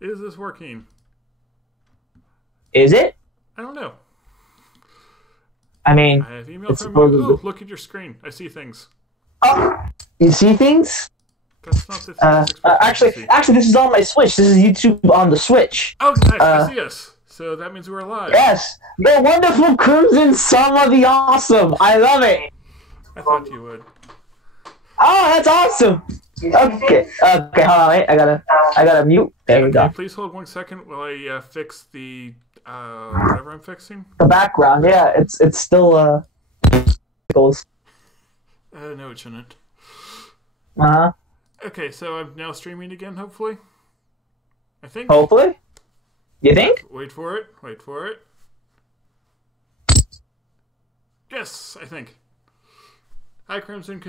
Is this working? Is it? I don't know. I mean, I have email it's from you. supposed Ooh, to... look at your screen. I see things. Oh, you see things? That's not the thing I was expecting Actually, to see. this is on my Switch. This is YouTube on the Switch. Oh, nice. I see us. So that means we're live. Yes, the wonderful Crimson Summer the Awesome. I love it. I thought you would. Oh, that's awesome. Okay, hold on, wait. I gotta mute. There we go. Please hold 1 second while I fix the whatever I'm fixing. The background, yeah, it's still goes. No, it shouldn't. Uh-huh. Okay, so I'm now streaming again, hopefully. I think. Hopefully. You think? Wait for it. Wait for it. Yes, I think. Hi, Crimson.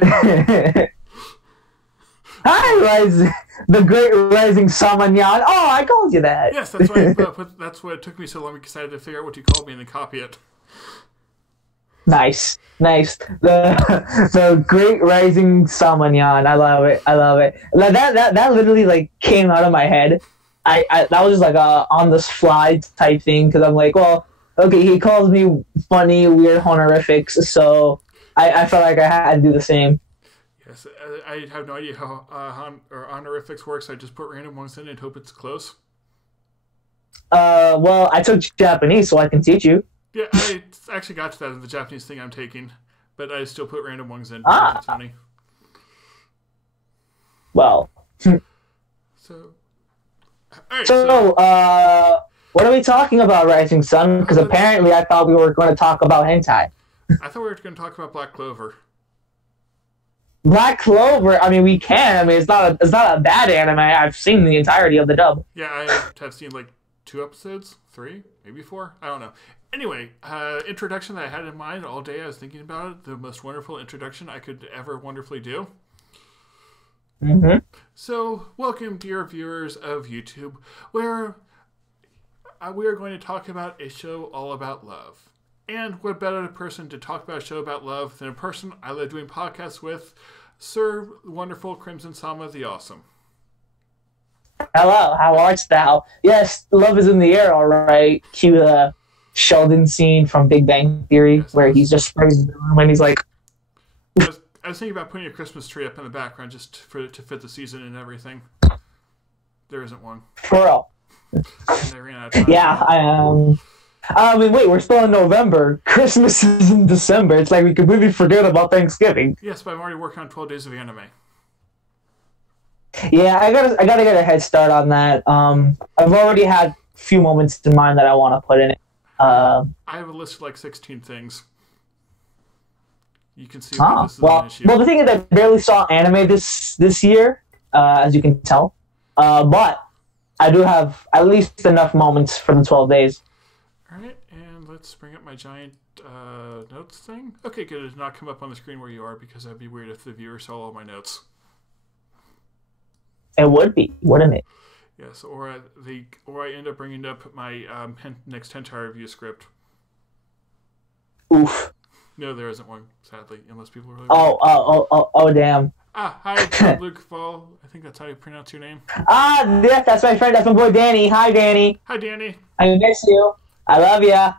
Hi, Rising, the great Rising Samanyan. Oh, I called you that. Yes, that's why. That's why it took me so long because I had to figure out what you called me and then copy it. Nice. The great Rising Samanyan. I love it. That literally like came out of my head. I that was just like a on the fly type thing because I'm like, well, okay, he calls me funny, weird honorifics, so I felt like I had to do the same. Yes, I have no idea how honorifics works. I just put random ones in and hope it's close. Well, I took Japanese, so I can teach you. Yeah, I actually got to that in the Japanese thing I'm taking, but I still put random ones in. Ah. It's funny. Well. So. Alright, so, what are we talking about, Rising Sun? Because apparently I thought we were going to talk about hentai. I thought we were going to talk about Black Clover. Black Clover. I mean, we can. I mean, it's not a bad anime. I've seen the entirety of the dub. Yeah, I have seen like 2 episodes, 3, maybe 4. I don't know. Anyway, introduction that I had in mind all day. I was thinking about it. The most wonderful introduction I could ever wonderfully do. Mm-hmm. So, welcome, dear viewers of YouTube, where we are going to talk about a show all about love. And what better person to talk about a show about love than a person I love doing podcasts with, Sir Wonderful Crimson Sama the Awesome. Hello, how art thou? Yes, love is in the air, all right. Cue the Sheldon scene from Big Bang Theory, yes, where he's just spraying the room and he's like... I was thinking about putting a Christmas tree up in the background just to fit the season and everything. There isn't one. For real. And I ran out of time. Yeah, I mean, wait, we're still in November. Christmas is in December. It's like we completely forget about Thanksgiving. Yes, but I'm already working on 12 days of anime. Yeah, I gotta get a head start on that. I've already had a few moments in mind that I want to put in it. I have a list of like 16 things. You can see why this is an issue. Well, the thing is, I barely saw anime this year, as you can tell. But I do have at least enough moments for the 12 days. All right, and let's bring up my giant notes thing. Okay, good. It did not come up on the screen where you are because that'd be weird if the viewer saw all my notes. It would be, wouldn't it? Yes, or I end up bringing up my next hentai review script. Oof. No, there isn't one, sadly, unless people really. Oh, damn. Hi, Luke Fall. I think that's how you pronounce your name. Yeah, that's my friend. That's my boy Danny. Hi, Danny. Hi, Danny. I miss you. I love ya.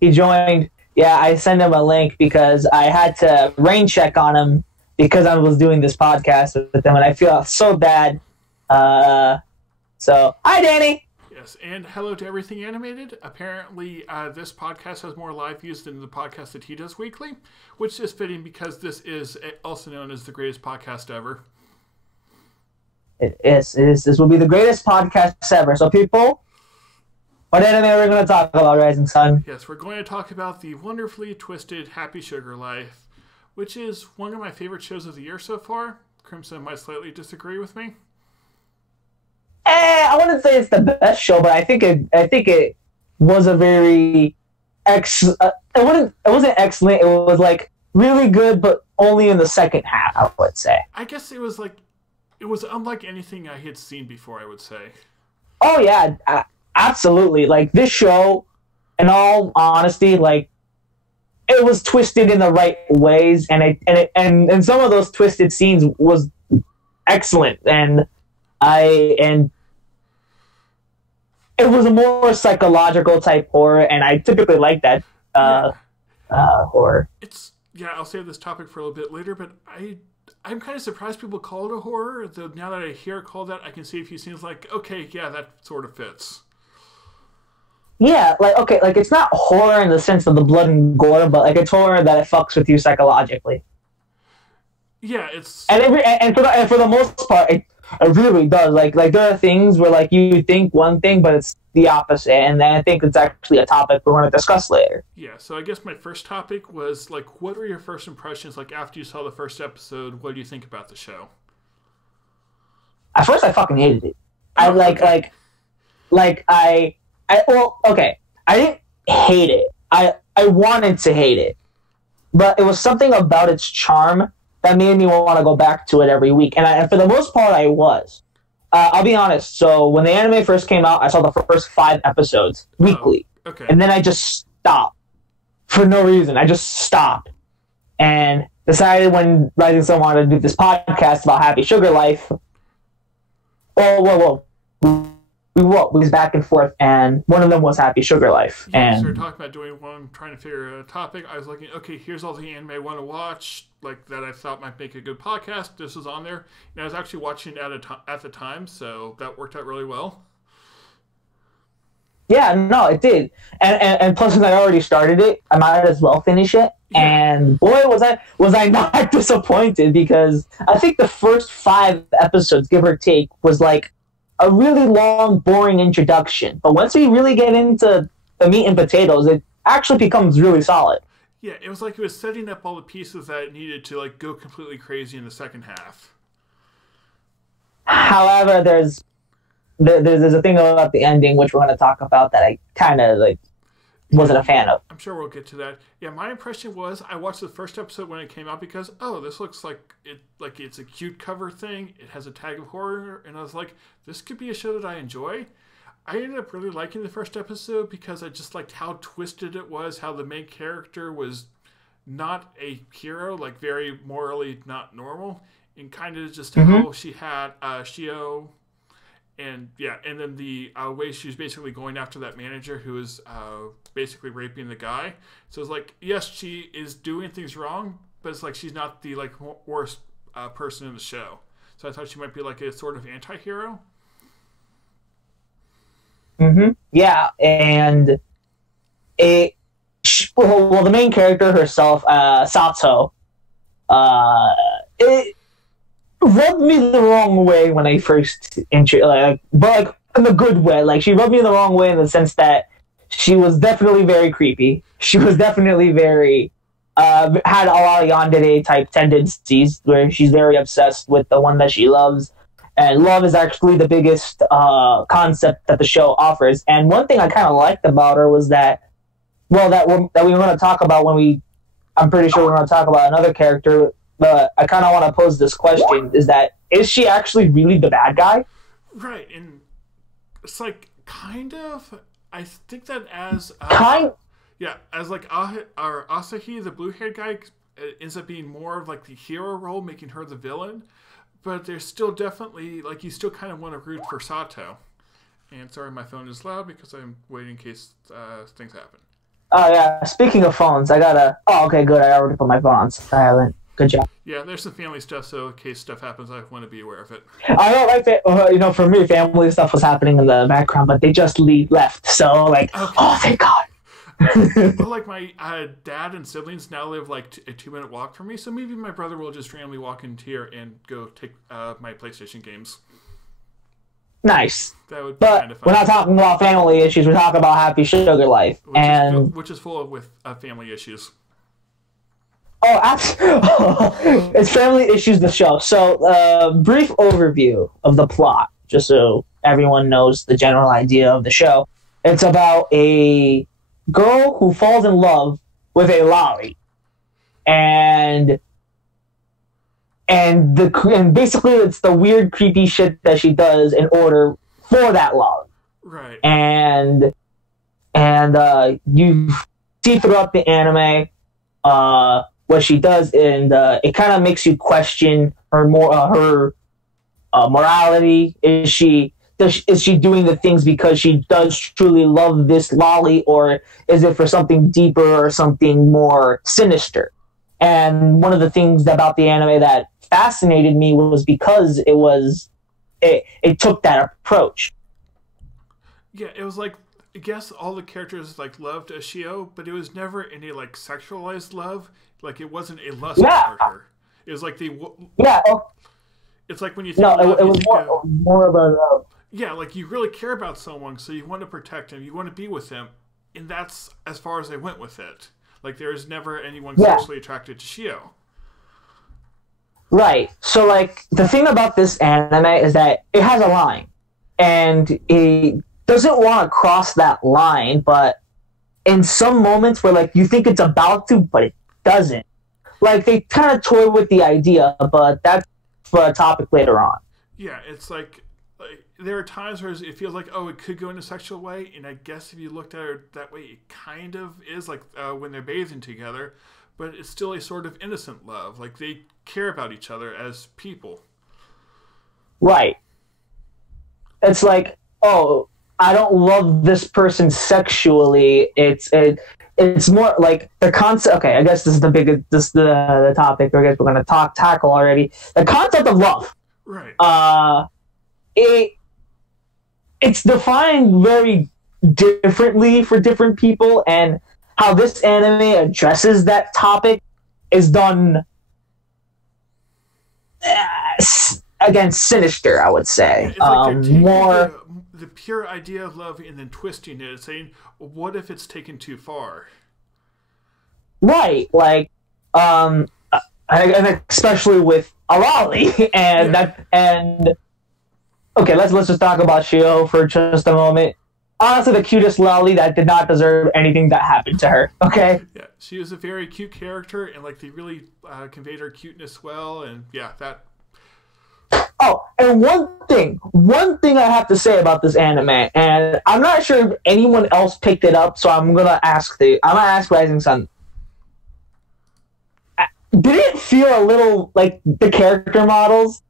He joined. Yeah, I sent him a link because I had to rain check on him because I was doing this podcast with him, and I feel so bad. So, hi, Danny. Yes, and hello to everything animated. Apparently, this podcast has more live views than the podcast that he does weekly, which is fitting because this is also known as the greatest podcast ever. It is. This will be the greatest podcast ever. So, people, what anime are we going to talk about, Rising Sun? Yes, we're going to talk about the wonderfully twisted Happy Sugar Life, which is one of my favorite shows of the year so far. Crimson might slightly disagree with me. I wouldn't say it's the best show, but I think it was a very it wasn't excellent. It was like really good, but only in the second half, I would say. I guess it was unlike anything I had seen before, I would say. Oh yeah, absolutely. Like this show, in all honesty, like it was twisted in the right ways, and some of those twisted scenes was excellent, and it was a more psychological type horror, and I typically like that Yeah. horror. It's yeah. I'll save this topic for a little bit later, but I'm kind of surprised people call it a horror. Though now that I hear it called that, I can see a few scenes like, okay, yeah, that sort of fits. Yeah, like okay, like it's not horror in the sense of the blood and gore, but like it's horror that it fucks with you psychologically. Yeah, it's And for the most part, it really does. Like there are things where like you think one thing, but it's the opposite, and then I think it's actually a topic we're going to discuss later. yeah. So I guess my first topic was like, what were your first impressions? Like after you saw the first episode, what do you think about the show? At first, I fucking hated it. I well, okay. I didn't hate it. I wanted to hate it, but it was something about its charm that made me want to go back to it every week. And for the most part, I was. I'll be honest. So when the anime first came out, I saw the first 5 episodes weekly, Okay. and then I just stopped for no reason. I just stopped and decided when Rising Sun wanted to do this podcast about Happy Sugar Life. Whoa. We was back and forth, and one of them was Happy Sugar Life. Yeah, and we started talking about doing one, trying to figure out a topic. I was looking, okay, here's all the anime I want to watch, like that I thought might make a good podcast. This was on there, and I was actually watching it at the time, so that worked out really well. yeah, no, it did. And plus, since I already started it, I might as well finish it. Yeah. And boy, was I not disappointed, because I think the first 5 episodes, give or take, was like a really long, boring introduction. But once we really get into the meat and potatoes, it actually becomes really solid. Yeah, it was like it was setting up all the pieces that it needed to like go completely crazy in the second half. However, there's a thing about the ending, which we're going to talk about, that I kind of like wasn't a fan of. I'm sure we'll get to that. Yeah, my impression was I watched the first episode when it came out because this looks like it's a cute cover thing. It has a tag of horror, and I was like, this could be a show that I enjoy. I ended up really liking the first episode because I just liked how twisted it was, how the main character was not a hero, like very morally not normal, and kind of just how she had Shio. And yeah, and then the way she was basically going after that manager who was basically raping the guy. So it's like, yes, she is doing things wrong, but it's like she's not the like worst person in the show. So I thought she might be like a sort of anti-hero. Yeah, and the main character herself, Sato, it rubbed me the wrong way when I first but like in a good way. Like she rubbed me the wrong way in the sense that she was definitely very creepy. She was definitely very had a lot of yandere type tendencies where she's very obsessed with the one that she loves. And love is actually the biggest concept that the show offers. And one thing I kind of liked about her was that we were going to talk about I'm pretty sure we're going to talk about another character, but I kind of want to pose this question, is she actually really the bad guy? Right, and it's like, kind of, I think that as... Yeah, as like Asahi, the blue-haired guy, ends up being more of like the hero role, making her the villain. But there's still definitely, like, you still kind of want to root for Sato. And sorry, my phone is loud because I'm waiting in case things happen. Oh, yeah. Speaking of phones, oh, okay, good. I already put my phone on silent. Good job. Yeah, there's some family stuff, so in case stuff happens, I want to be aware of it. I don't like that. For me, family stuff was happening in the background, but they just left. So, like, okay. Oh, thank God. Well, like my dad and siblings now live like a 2-minute walk from me, so maybe my brother will just randomly walk in here and go take my PlayStation games. Nice. That would be kind of fun. We're not talking about family issues. We're talking about Happy Sugar Life, which is full with family issues. Oh, it's family issues. The show. So, brief overview of the plot, just so everyone knows the general idea of the show. It's about a girl who falls in love with a lolly, and basically it's the weird, creepy shit that she does in order for that lolly. Right. And you see throughout the anime what she does, and it kind of makes you question her morality. Is she is she doing the things because she does truly love this lolly, or is it for something deeper or something more sinister? And one of the things about the anime that fascinated me was because it took that approach. Yeah, it was like, I guess all the characters like loved Ashio, but it was never any like sexualized love. Like it wasn't a lust for her. It was like it's like when you think love, it was more of a yeah, like you really care about someone, so you want to protect him, you want to be with him, and that's as far as they went with it. Like there was never anyone sexually attracted to Shio. Right. So like the thing about this anime is that it has a line, and it doesn't want to cross that line, but in some moments where like you think it's about to, but it doesn't. Like they kind of toy with the idea, but that's for a topic later on. Yeah, it's like there are times where it feels like, oh, it could go in a sexual way, and I guess if you looked at it that way, it kind of is, like when they're bathing together, but it's still a sort of innocent love. Like they care about each other as people. Right. It's like, oh, I don't love this person sexually. It's more like the concept. Okay, I guess this is the topic. I guess we're going to tackle already. The concept of love. Right. It's defined very differently for different people, and how this anime addresses that topic is done again sinister, I would say. It's like they're taking the pure idea of love and then twisting it and saying, what if it's taken too far? Right, like and especially with Arali and okay, let's just talk about Shio for just a moment. Honestly, the cutest lolly that did not deserve anything that happened to her. Okay. Yeah, she was a very cute character, and like they really conveyed her cuteness well, and yeah, that. Oh, and one thing I have to say about this anime, and I'm not sure if anyone else picked it up, so I'm gonna ask Rising Sun. Did it feel a little like the character models?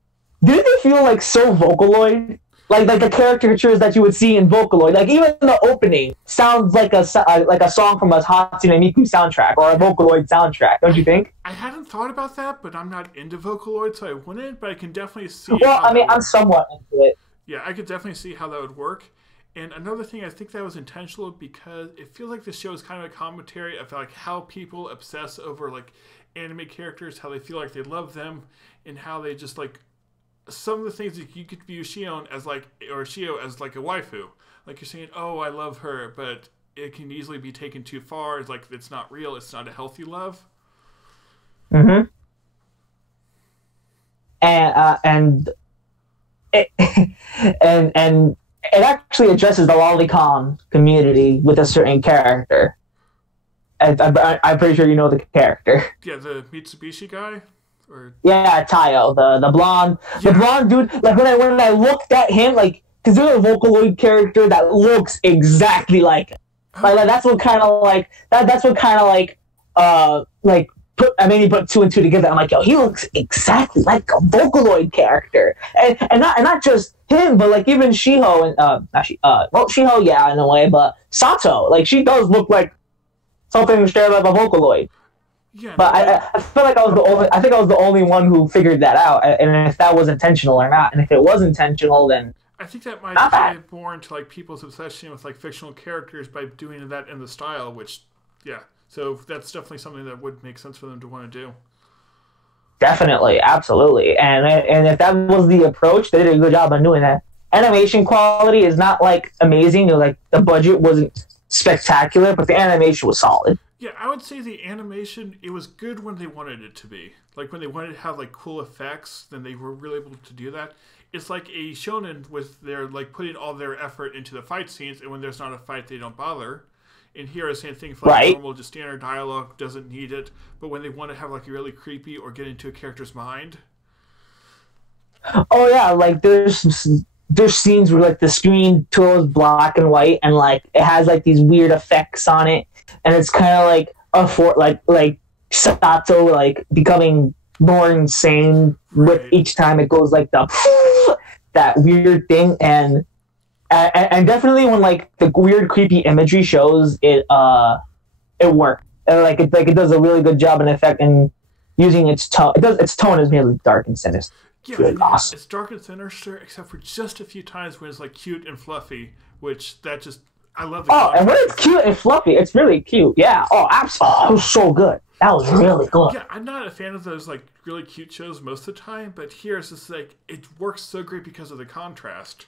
Did they feel like so Vocaloid? Like the caricatures that you would see in Vocaloid. Like even the opening sounds like a song from a Hatsune Miku soundtrack or a Vocaloid soundtrack. Don't you think? I hadn't thought about that, but I'm not into Vocaloid, so I wouldn't. But I can definitely see. Well, I mean, I'm somewhat into it. Yeah, I could definitely see how that would work. And another thing, I think that was intentional because it feels like the show is kind of a commentary of like how people obsess over like anime characters, how they feel like they love them, and how they just like some of the things that you could view Shio as like, or Shio as like a waifu. Like you're saying, oh, I love her, but it can easily be taken too far. It's like it's not real. It's not a healthy love. Mm-hmm. And it and it actually addresses the lolicon community with a certain character. I'm pretty sure you know the character. Yeah, the Mitsubishi guy. Or... Yeah, Tayo, the blonde, the blonde dude. Like when I looked at him, like, because there's a Vocaloid character that looks exactly like him. Like that's what kind of like that's what kind of like made me put two and two together. I'm like, yo, he looks exactly like a Vocaloid character, and not just him, but like even Shiho and Shiho, yeah, in a way, but Sato, like she does look like something straight up a Vocaloid. Yeah, but I feel like I think I was the only one who figured that out, and if that was intentional or not, and if it was intentional, then I think that might play more into like people's obsession with like fictional characters by doing that in the style, which, yeah, so that's definitely something that would make sense for them to want to do. Definitely, absolutely, and if that was the approach, they did a good job on doing that. Animation quality is not like amazing, like the budget wasn't spectacular, but the animation was solid. Yeah, I would say the animation, it was good when they wanted it to be. Like, when they wanted to have, like, cool effects, then they were really able to do that. It's like a shonen with their, like, putting all their effort into the fight scenes, and when there's not a fight, they don't bother. And here, the same thing for, like, normal, just standard dialogue, doesn't need it. But when they want to have, like, a really creepy or get into a character's mind. Oh, yeah, like, there's scenes where, like, the screen goes black and white, and, like, it has, like, these weird effects on it. And it's kind of like Sato like becoming more insane with each time it goes like that weird thing, and and definitely when like the weird, creepy imagery shows it, it works. And it does a really good job in effect in using its tone. Its tone is really dark and sinister. Yeah, really awesome. it's dark and sinister, except for just a few times when it's like cute and fluffy, which that just I love. And when it's cute and fluffy, it's really cute. Yeah. Oh, absolutely. Oh, it was so good. That was really good. Yeah, I'm not a fan of those like really cute shows most of the time, but here it's just like it works so great because of the contrast.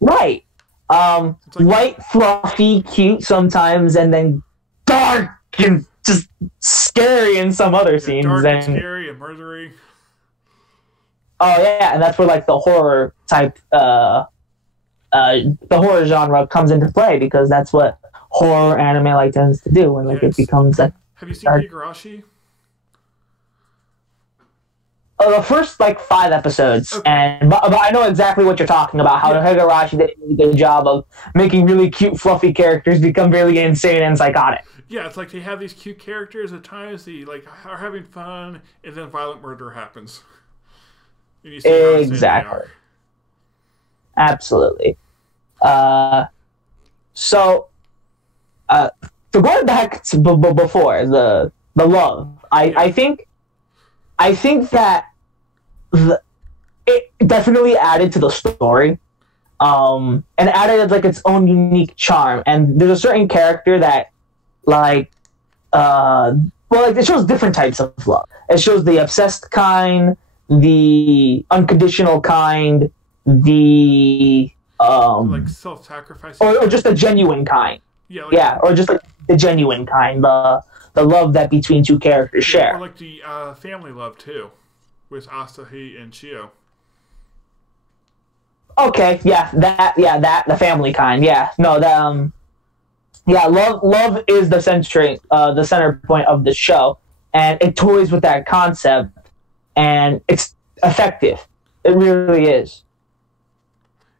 Right. White, fluffy, cute sometimes, and then dark and just scary in some other scenes. Dark and scary and murdery. Oh yeah, and that's where like the horror type, the horror genre comes into play, because that's what horror anime like tends to do when like it becomes like. Have you seen Higurashi? The first like 5 episodes, okay. But I know exactly what you're talking about. How Higurashi did a really good job of making really cute, fluffy characters become really insane and psychotic. Yeah, it's like they have these cute characters at times. They like are having fun, and then violent murder happens. And you see exactly. Absolutely. So going back to before the love, I think that it definitely added to the story, and added like its own unique charm. And there's a certain character that, like, it shows different types of love. It shows the obsessed kind, the unconditional kind, the like self-sacrificing, or just a genuine kind. Yeah, or just like the genuine kind, the love that between two characters share. Or like the family love too, with Asahi and Chio. Okay, that the family kind. Yeah, no, love is the center point of the show, and it toys with that concept, and it's effective. It really is.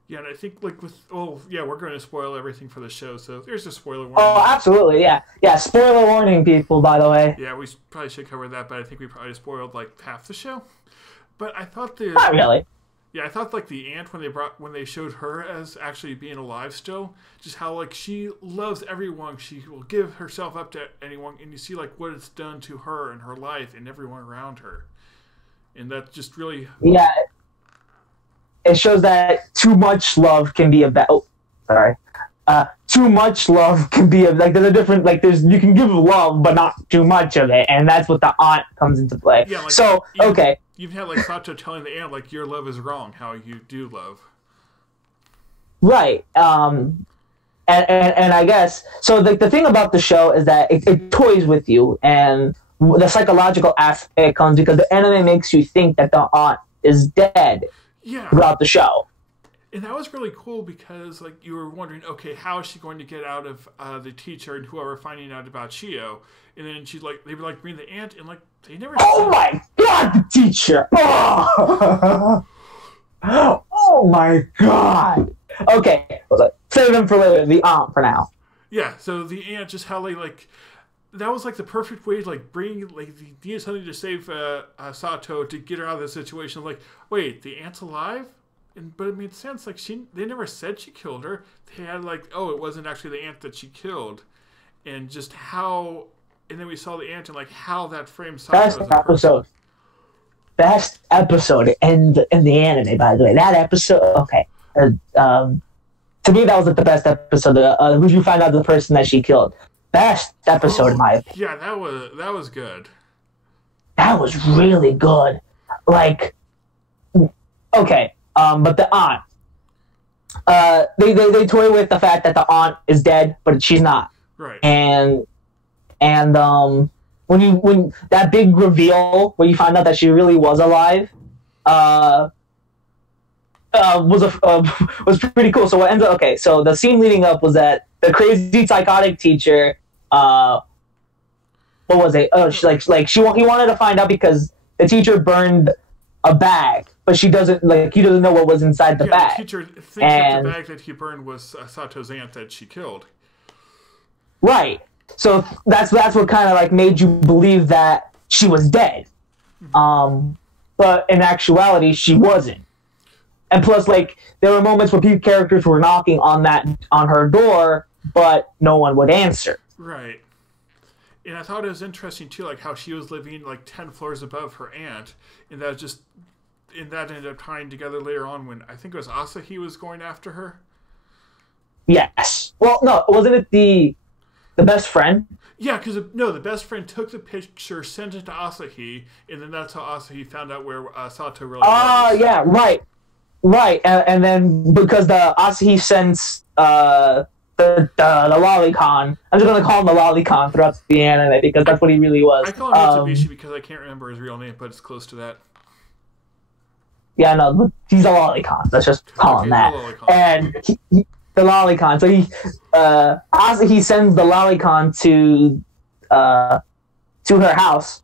Yeah, and I think like we're going to spoil everything for the show, so there's a spoiler warning. Oh, absolutely, yeah. Spoiler warning, people. By the way. Yeah, we probably should cover that, but I think we probably spoiled like half the show. But I thought not really. Yeah, I thought like the aunt when they showed her as actually being alive still, just how like she loves everyone, she will give herself up to anyone, and you see like what it's done to her and her life and everyone around her, and that just really It shows that too much love can be too much love can be like there's a different you can give love but not too much of it, and that's what the aunt comes into play. Yeah, like, so okay. You've had like Sato telling the aunt like your love is wrong, how you do love. Right. And I guess so. The thing about the show is that it toys with you, and the psychological aspect comes because the anime makes you think that the aunt is dead. Yeah. Throughout the show. And that was really cool because like you were wondering, okay, how is she going to get out of the teacher and whoever finding out about Chio? And then they were like bring the aunt, and like they never. Oh my god, the teacher! Oh, oh my god. Okay, save him for later. The aunt for now. Yeah. So the aunt, just how they like. That was like the perfect way to like bring like they needed something to save Sato to get her out of the situation. Like, wait, the aunt's alive, but it made sense. Like they never said she killed her. They had like, oh, it wasn't actually the aunt that she killed, and just how. And then we saw the aunt and like how that frames Sato. Best episode in the anime, by the way. That episode, okay. To me, that was like the best episode. Who you find out the person that she killed. Best episode in my opinion. Yeah, that was good. That was really good. Like, okay, but the aunt. They toy with the fact that the aunt is dead, but she's not. Right. And when that big reveal where you find out that she really was alive, was pretty cool. So what ends up okay? So the scene leading up was that the crazy psychotic teacher. What was it? Oh, he wanted to find out because the teacher burned a bag, but he doesn't know what was inside the bag. The teacher thinks that the bag that he burned was Sato's aunt that she killed. Right. So that's what kind of like made you believe that she was dead. But in actuality, she wasn't. And plus, like, there were moments where characters were knocking on her door, but no one would answer. Right. And I thought it was interesting too, like how she was living like 10 floors above her aunt, and that ended up tying together later on when I think it was Asahi was going after her. Yes. Well, no, wasn't it the best friend? Yeah, because the best friend took the picture, sent it to Asahi, and then that's how Asahi found out where Sato really was. Oh, yeah, right. And then because the Asahi sends the lolicon, I'm just gonna call him the lolicon throughout the anime because that's what he really was. I call him Mitsubishi because I can't remember his real name, but it's close to that. Yeah, no, he's a lolicon. Let's just call him that. And the lolicon. So he sends the lolicon to her house,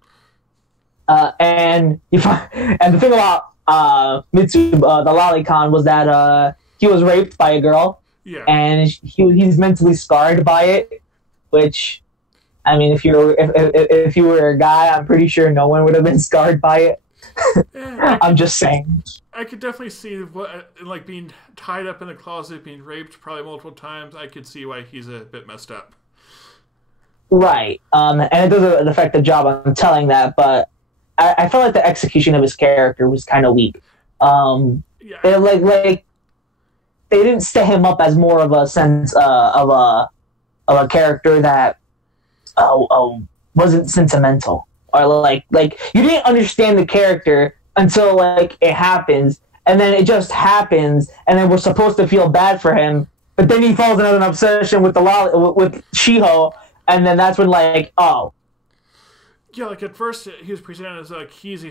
and the thing about the lolicon was that he was raped by a girl. Yeah. And he's mentally scarred by it, which, I mean, if you were a guy, I'm pretty sure no one would have been scarred by it. I'm just saying. I could definitely see like being tied up in a closet, being raped probably multiple times. I could see why he's a bit messed up. Right. And it does an effective job on telling that, but I felt like the execution of his character was kind of weak. Yeah. Like they didn't set him up as more of a sense of a character that wasn't sentimental, or like you didn't understand the character until like it happens, and then it just happens, and then we're supposed to feel bad for him, but then he falls into an obsession with with Shiho, and then that's when like yeah, like at first he was presented as like he's a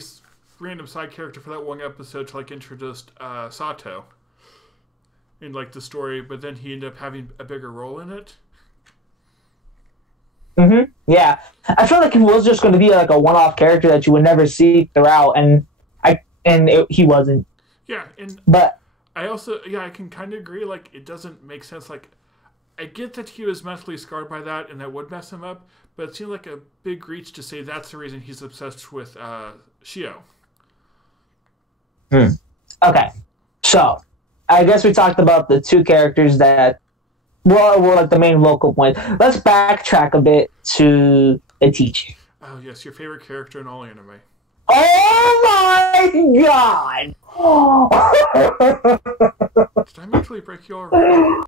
random side character for that one episode to like introduce Sato in like the story, but then he ended up having a bigger role in it. Mm-hmm. Yeah, I felt like he was just going to be like a one-off character that you would never see throughout, and he wasn't. Yeah, but I also I can kind of agree. Like it doesn't make sense. Like I get that he was mentally scarred by that, and that would mess him up. But it seemed like a big reach to say that's the reason he's obsessed with Shio. Okay, so I guess we talked about the two characters that were like the main local point. Let's backtrack a bit to the teacher. Oh yes, your favorite character in all anime. Oh my god! Did I mentally break you already?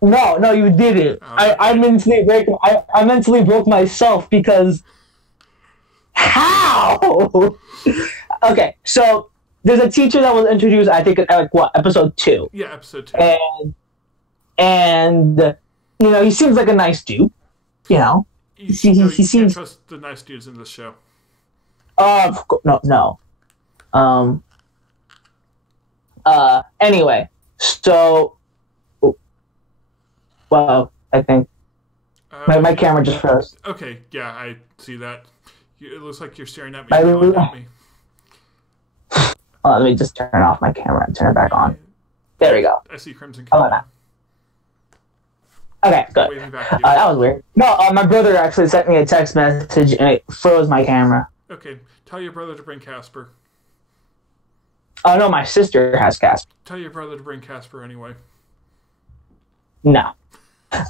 No, you didn't. Okay. I mentally broke myself because how? Okay, so there's a teacher that was introduced, I think, at like episode 2. Yeah, episode 2. And he seems like a nice dude. You seems. Can't trust the nice dudes in this show. No. Anyway, so. Well, I think my camera just froze. Okay, yeah, I see that. It looks like you're staring at me. At me. Let me just turn off my camera and turn it back on. There we go. I see Crimson. How about that? Okay, good. That was weird. No, my brother actually sent me a text message and it froze my camera. Okay, tell your brother to bring Casper. Oh no, my sister has Casper. Tell your brother to bring Casper anyway. No.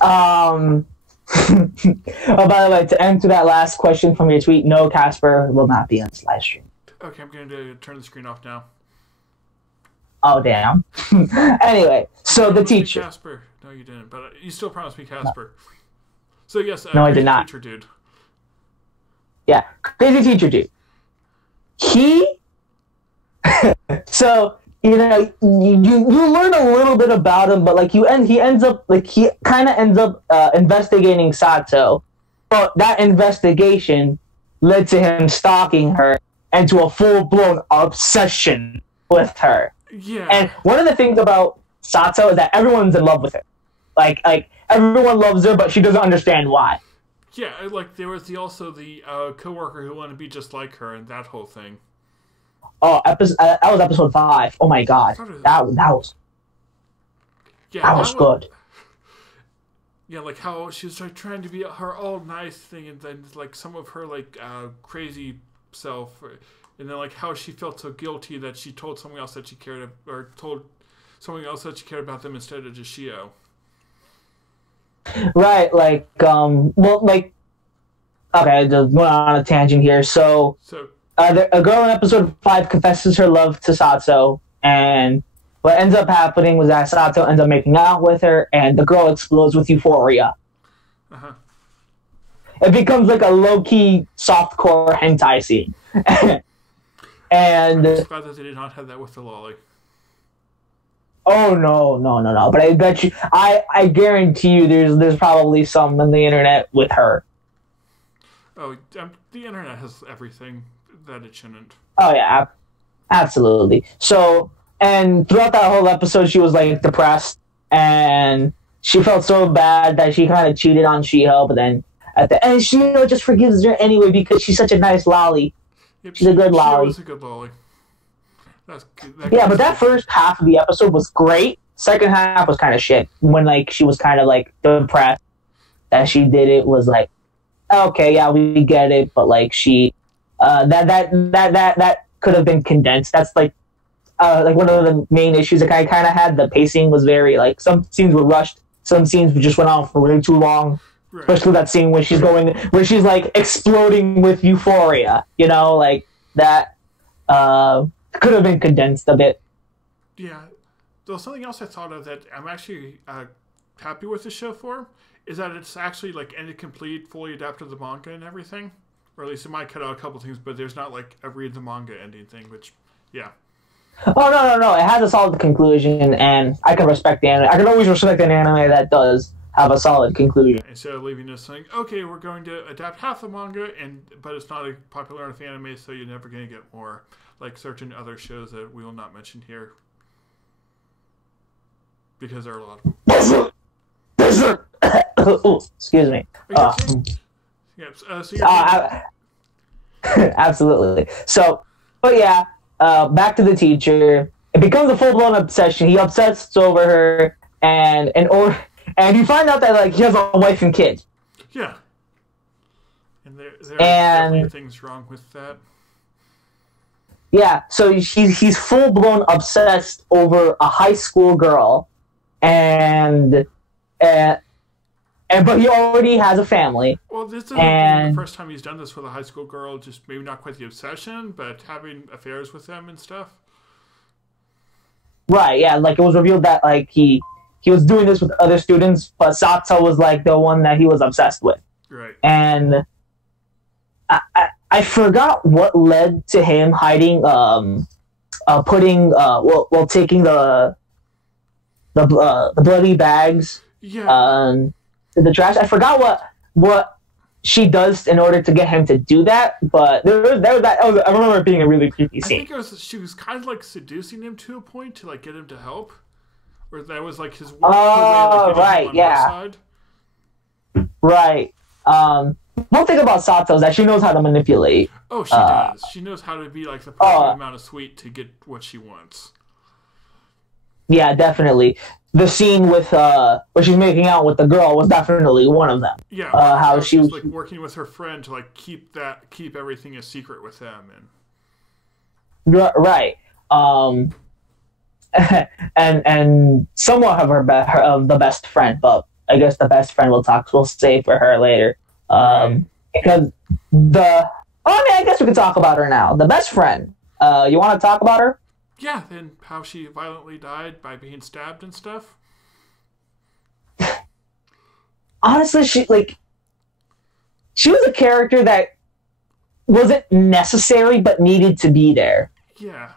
Oh, by the way, to answer that last question from your tweet, no, Casper will not be on this live stream. Okay, I'm going to turn the screen off now. Oh, damn. Anyway, so the teacher. Casper. No, you didn't, but you still promised me Casper. No. So, yes, no, I did not. Teacher dude. Yeah, crazy teacher dude. He... So... you learn a little bit about him, but like he kind of ends up investigating Sato. But that investigation led to him stalking her and to a full-blown obsession with her. Yeah. And one of the things about Sato is that everyone's in love with her. Like everyone loves her, but she doesn't understand why. Yeah, like there was also the coworker who wanted to be just like her, and that whole thing. Oh, that was episode 5. Oh my god, that was good. Yeah, like how she was like trying to be her all nice thing, and then like some of her like crazy self and then like how she felt so guilty that she told someone else that she cared, or told someone else that she cared about them instead of just Shio. Right, like, well, like, okay, just going on a tangent here. So a girl in episode 5 confesses her love to Satsu, and what ends up happening was that Satsu ends up making out with her, and the girl explodes with euphoria. Uh-huh. It becomes like a low-key softcore hentai scene. And I'm just glad that they did not have that with the lolly. Oh no! But I bet you, I guarantee you, there's probably some on the internet with her. Oh, the internet has everything that it shouldn't. Oh yeah, absolutely. So, and throughout that whole episode, she was like depressed, and she felt so bad that she kind of cheated on Shiho. But then at the end, Shiho just forgives her anyway because she's such a nice lolly. Yep, she's a good lolly. She was a good lolly. Yeah, but that first half of the episode was great. Second half was kind of shit. When like she was kind of like depressed that she did it, was like, okay, yeah, we get it, but like she, that could have been condensed. That's like one of the main issues that I kind of had. The pacing was very like, some scenes were rushed, some scenes just went on for way too long. Right. Especially that scene where she's like exploding with euphoria. You know, like that. Could have been condensed a bit. Yeah. Though something else I thought of that I'm actually happy with the show for is that it's actually like ended complete, fully adapted the manga and everything. Or at least it might cut out a couple things, but there's not like a read the manga ending thing, which, yeah. Oh, no. It has a solid conclusion, and I can respect the anime. I can always respect an anime that does have a solid conclusion. Instead of leaving us saying, okay, we're going to adapt half the manga, but it's not a popular enough anime, so you're never going to get more. Like certain other shows that we will not mention here. Because there are a lot of them. Ooh, excuse me. Absolutely. So, but yeah, back to the teacher. It becomes a full-blown obsession. He obsesses over her, and you find out that like he has a wife and kids. Yeah. And there are definitely things wrong with that. Yeah, so he's full-blown obsessed over a high school girl, but he already has a family. Well, this isn't the first time he's done this with a high school girl, just maybe not quite the obsession, but having affairs with them and stuff. Right, yeah, like it was revealed that like he was doing this with other students, but Satsu was like the one that he was obsessed with. Right. And I forgot what led to him hiding, taking the bloody bags, to the trash. I forgot what she does in order to get him to do that, but there was that. I remember it being a really creepy scene. I think she was kind of like seducing him to a point to like get him to help, or that was like his way of like, getting him on her side. Right. One thing about Satsu is that she knows how to manipulate. Oh, she does. She knows how to be like the perfect amount of sweet to get what she wants. Yeah, definitely. The scene with where she's making out with the girl was definitely one of them. Yeah, how she was like working with her friend to like keep everything a secret with them, and right. And somewhat of the best friend, but I guess the best friend we'll save for her later. Because I guess we can talk about her now. The best friend. You want to talk about her? Yeah, and how she violently died by being stabbed and stuff. Honestly, she was a character that wasn't necessary but needed to be there. Yeah,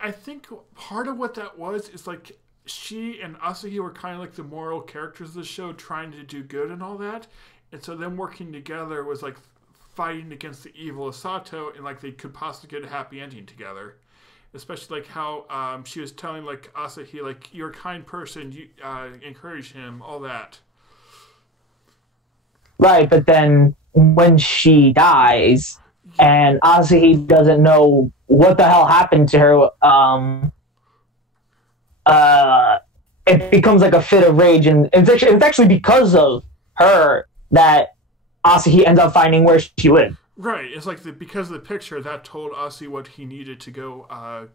I think part of what that was is like she and Asahi were kind of like the moral characters of the show, trying to do good and all that. And so them working together was like fighting against the evil of Sato, and like they could possibly get a happy ending together. Especially like how she was telling like Asahi, like, you're a kind person, you encourage him, all that. Right, but then when she dies and Asahi doesn't know what the hell happened to her, it becomes like a fit of rage, and it's actually because of her that Asahi ends up finding where she lived. Right. It's like because of the picture that told Ozzy what he needed to go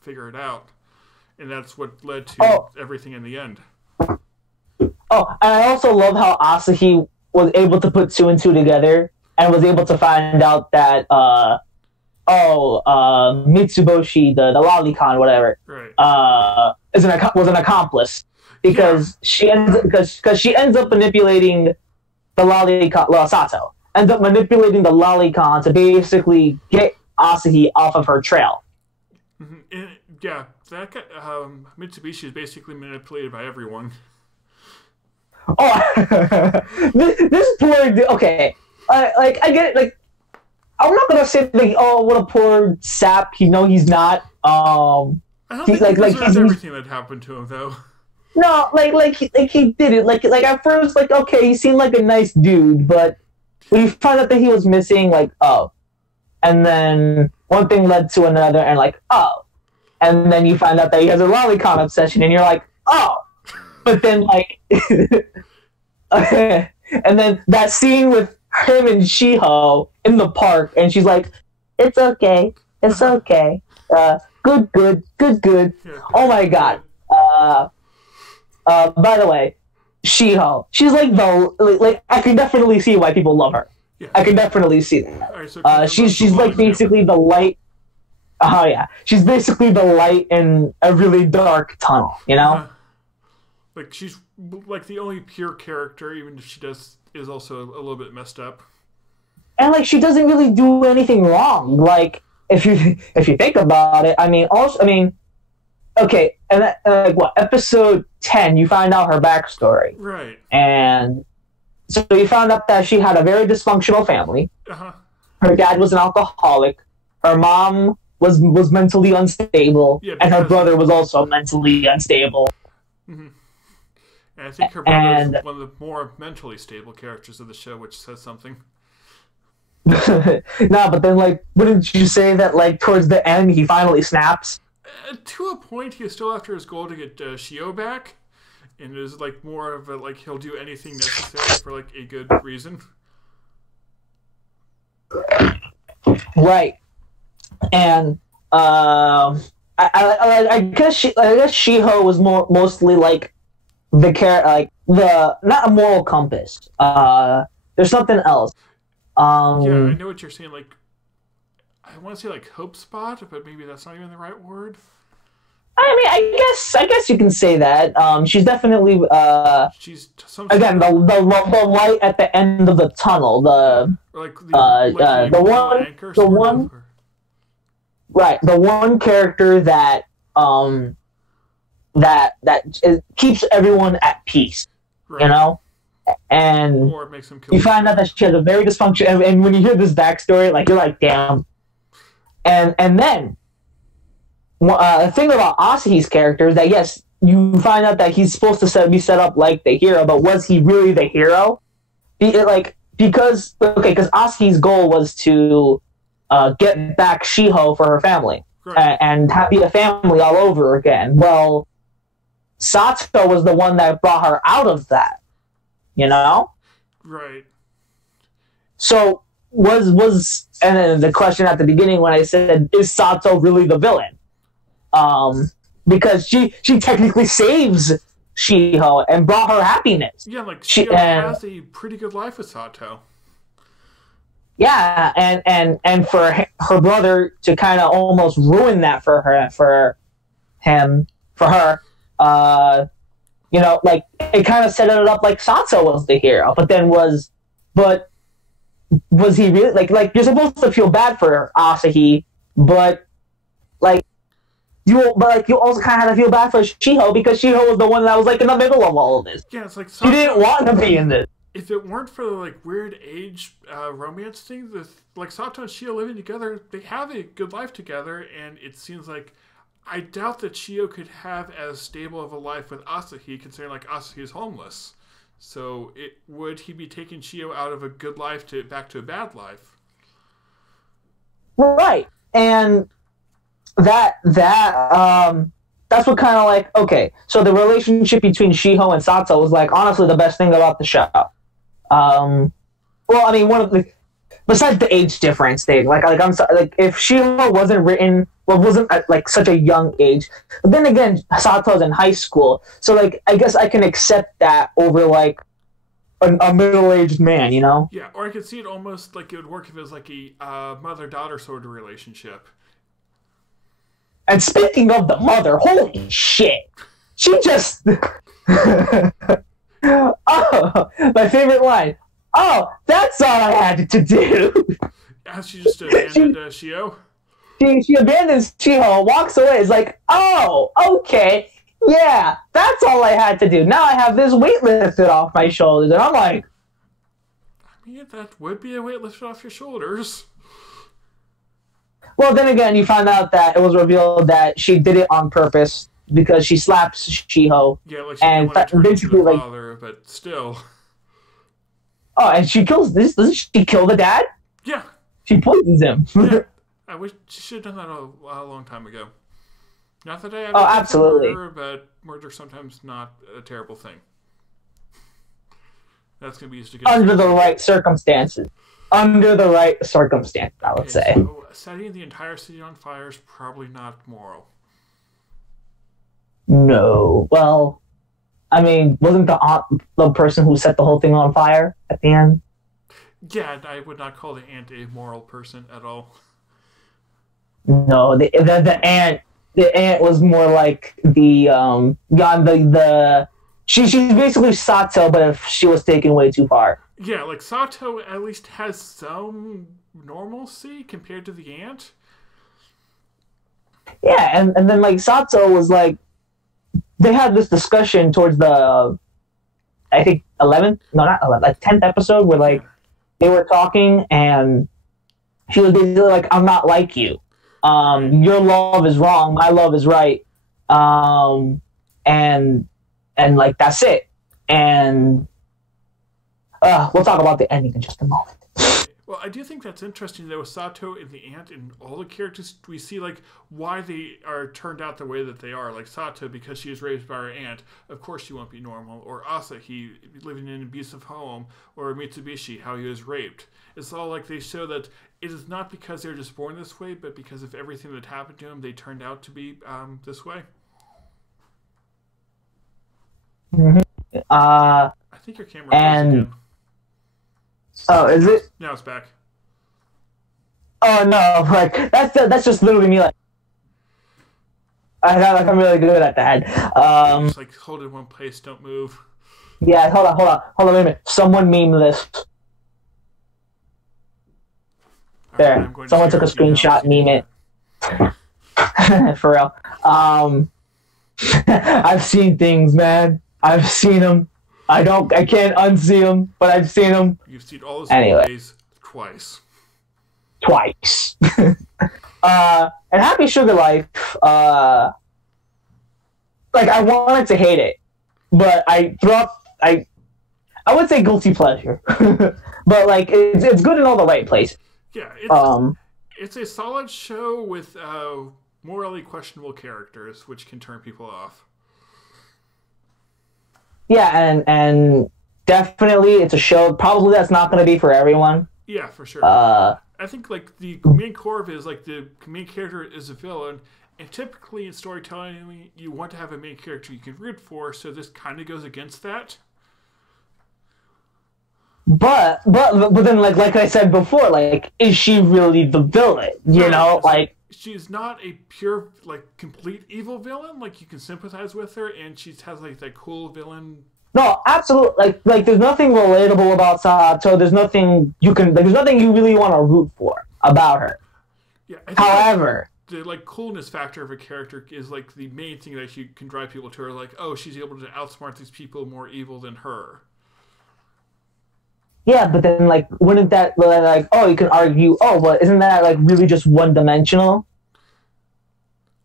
figure it out, and that's what led to everything in the end. Oh, and I also love how Asahi was able to put two and two together and was able to find out that Mitsuboshi, the lolicon, whatever, right, was an accomplice because she ends up manipulating the lolicon. Sato ends up manipulating the lolicon to basically get Asahi off of her trail. Mm-hmm. And, yeah, that guy, Mitsubishi is basically manipulated by everyone. Oh, this poor dude. Okay, I get it. Like, I'm not gonna say like, oh, what a poor sap. He's not. I don't think he deserves everything that happened to him, though. No, he did it. Like at first, like, okay, he seemed like a nice dude, but when you find out that he was missing, like, oh, and then one thing led to another, and like, oh, and then you find out that he has a lolicon obsession, and you're like, oh, but then like, and then that scene with him and Shiho in the park, and she's like, it's okay, good. Yeah, oh my god. By the way, Shiho, she's like I can definitely see why people love her. Yeah. I can definitely see that. Right, so she's like basically the light. Oh yeah, she's basically the light in a really dark tunnel. You know, like she's like the only pure character, even if she is also a little bit messed up. And like she doesn't really do anything wrong. Like if you think about it, okay, and like episode 10, you find out her backstory, right? And so you found out that she had a very dysfunctional family. Her dad was an alcoholic. Her mom was mentally unstable, and her brother was also mentally unstable. Mm-hmm. And I think her brother is one of the more mentally stable characters of the show, which says something. No, but then like, wouldn't you say that like towards the end he finally snaps? To a point, he is still after his goal to get Shio back, and it is like more of a like he'll do anything necessary for like a good reason. Right, and I guess Shiho was mostly like the not a moral compass. There's something else. Yeah, I know what you're saying. Like, I want to say like hope spot, but maybe that's not even the right word. I mean, I guess you can say that. She's definitely she's again the light at the end of the tunnel. The one character that keeps everyone at peace. Right. You know. And or it makes him you find out that she has a very dysfunctional, and when you hear this backstory, like you're like, damn. And then the thing about Asahi's character is that yes, you find out that he's supposed to be set up like the hero, but was he really the hero? Because Asahi's goal was to get back Shiho for her family, right, and be a family all over again. Well, Sato was the one that brought her out of that. You know? Right. So was and then the question at the beginning when I said, is Sato really the villain? Because she technically saves Shiho and brought her happiness. Yeah, like Shiho has a pretty good life with Sato. Yeah, and for her brother to kind of almost ruin that for her, you know, like it kind of set it up like Sato was the hero, but was he really like you're supposed to feel bad for Asahi, but you also kind of had to feel bad for Shiho because Shiho was the one that was like in the middle of all of this. Yeah, it's like Sato, she didn't want to be in this. If it weren't for the like weird age romance thing, like Sato and Shiho living together, they have a good life together, and it seems like I doubt that Shiho could have as stable of a life with Asahi, considering like Asahi is homeless. So would he be taking Shiho out of a good life back to a bad life? Right, and that's what kind of like, okay, so the relationship between Shiho and Sato was like honestly the best thing about the show. Well, I mean, one of besides the age difference thing, like I'm sorry, like if She-Hulk wasn't written, well, wasn't at like such a young age, but then again, Sato's in high school, so like I guess I can accept that over like a middle-aged man, you know? Yeah, or I could see it almost like it would work if it was like a mother-daughter sort of relationship. And speaking of the mother, holy shit, she just oh, my favorite line. Oh, that's all I had to do. Yeah, she just abandoned Shio. She abandons She-Hulk, walks away. Is like, oh, okay, yeah, that's all I had to do. Now I have this weight lifted off my shoulders, and I'm like, I mean, that would be a weight lifted off your shoulders. well, then again, you find out that it was revealed that she did it on purpose because she slaps She-Hulk. Yeah, like she didn't want to turn into the father, but still. Oh, and she kills this. Doesn't she kill the dad? Yeah. She poisons him. Yeah. I wish she should have done that a long time ago. Not that I have absolutely. murder, but murder sometimes not a terrible thing. That's going to be used against Under the right circumstances. Under the right circumstance, I would say. So setting the entire city on fire is probably not moral. No. Well, I mean, wasn't the person who set the whole thing on fire at the end? Yeah, I would not call the ant a moral person at all. No, the ant. The ant was more like she's basically Sato, but if she was taken way too far. Yeah, like Sato at least has some normalcy compared to the ant. Yeah, and then like Sato was like, they had this discussion towards the, I think 11th, no, not 11th, like 10th episode where like they were talking and she was basically like, I'm not like you. Your love is wrong, my love is right. And like that's it. And we'll talk about the ending in just a moment. Well, I do think that's interesting though with Sato and the ant and all the characters we see like why they are turned out the way that they are. Like Sato, because she was raised by her aunt, of course she won't be normal. Or Asa, he living in an abusive home. Or Mitsubishi, how he was raped. It's all like they show that it is not because they're just born this way, but because of everything that happened to them, they turned out to be this way. Mm-hmm. I think your camera goes again. Oh, is it? Now it's back. Oh no! Like that's just literally me. Like I'm really good at that. Just like hold it in one place, don't move. Yeah, hold on, wait a minute. Someone meme this. There, someone took a screenshot, meme it. For real. I've seen things, man. I've seen them. I can't unsee them, but I've seen them. You've seen all those ways twice. And Happy Sugar Life, like I wanted to hate it, but I would say guilty pleasure, but like it's good in all the right places. Yeah, it's a solid show with morally questionable characters, which can turn people off. Yeah, and definitely it's a show probably that's not going to be for everyone. Yeah, for sure. I think like the main core of it is like the main character is a villain, and typically in storytelling you want to have a main character you can root for, so this kind of goes against that. But then like I said before, like is she really the villain? You know, like she's not a pure like complete evil villain. Like you can sympathize with her, and she has like that cool villain. No, absolutely. Like there's nothing relatable about Sato. There's nothing you can. Like, there's nothing you really want to root for about her. Yeah. However, the like coolness factor of a character is like the main thing that you can drive people to her. Like, oh, she's able to outsmart these people more evil than her. Yeah, but then, like, wouldn't that, like, oh, you can argue, oh, well, isn't that, like, really just one-dimensional?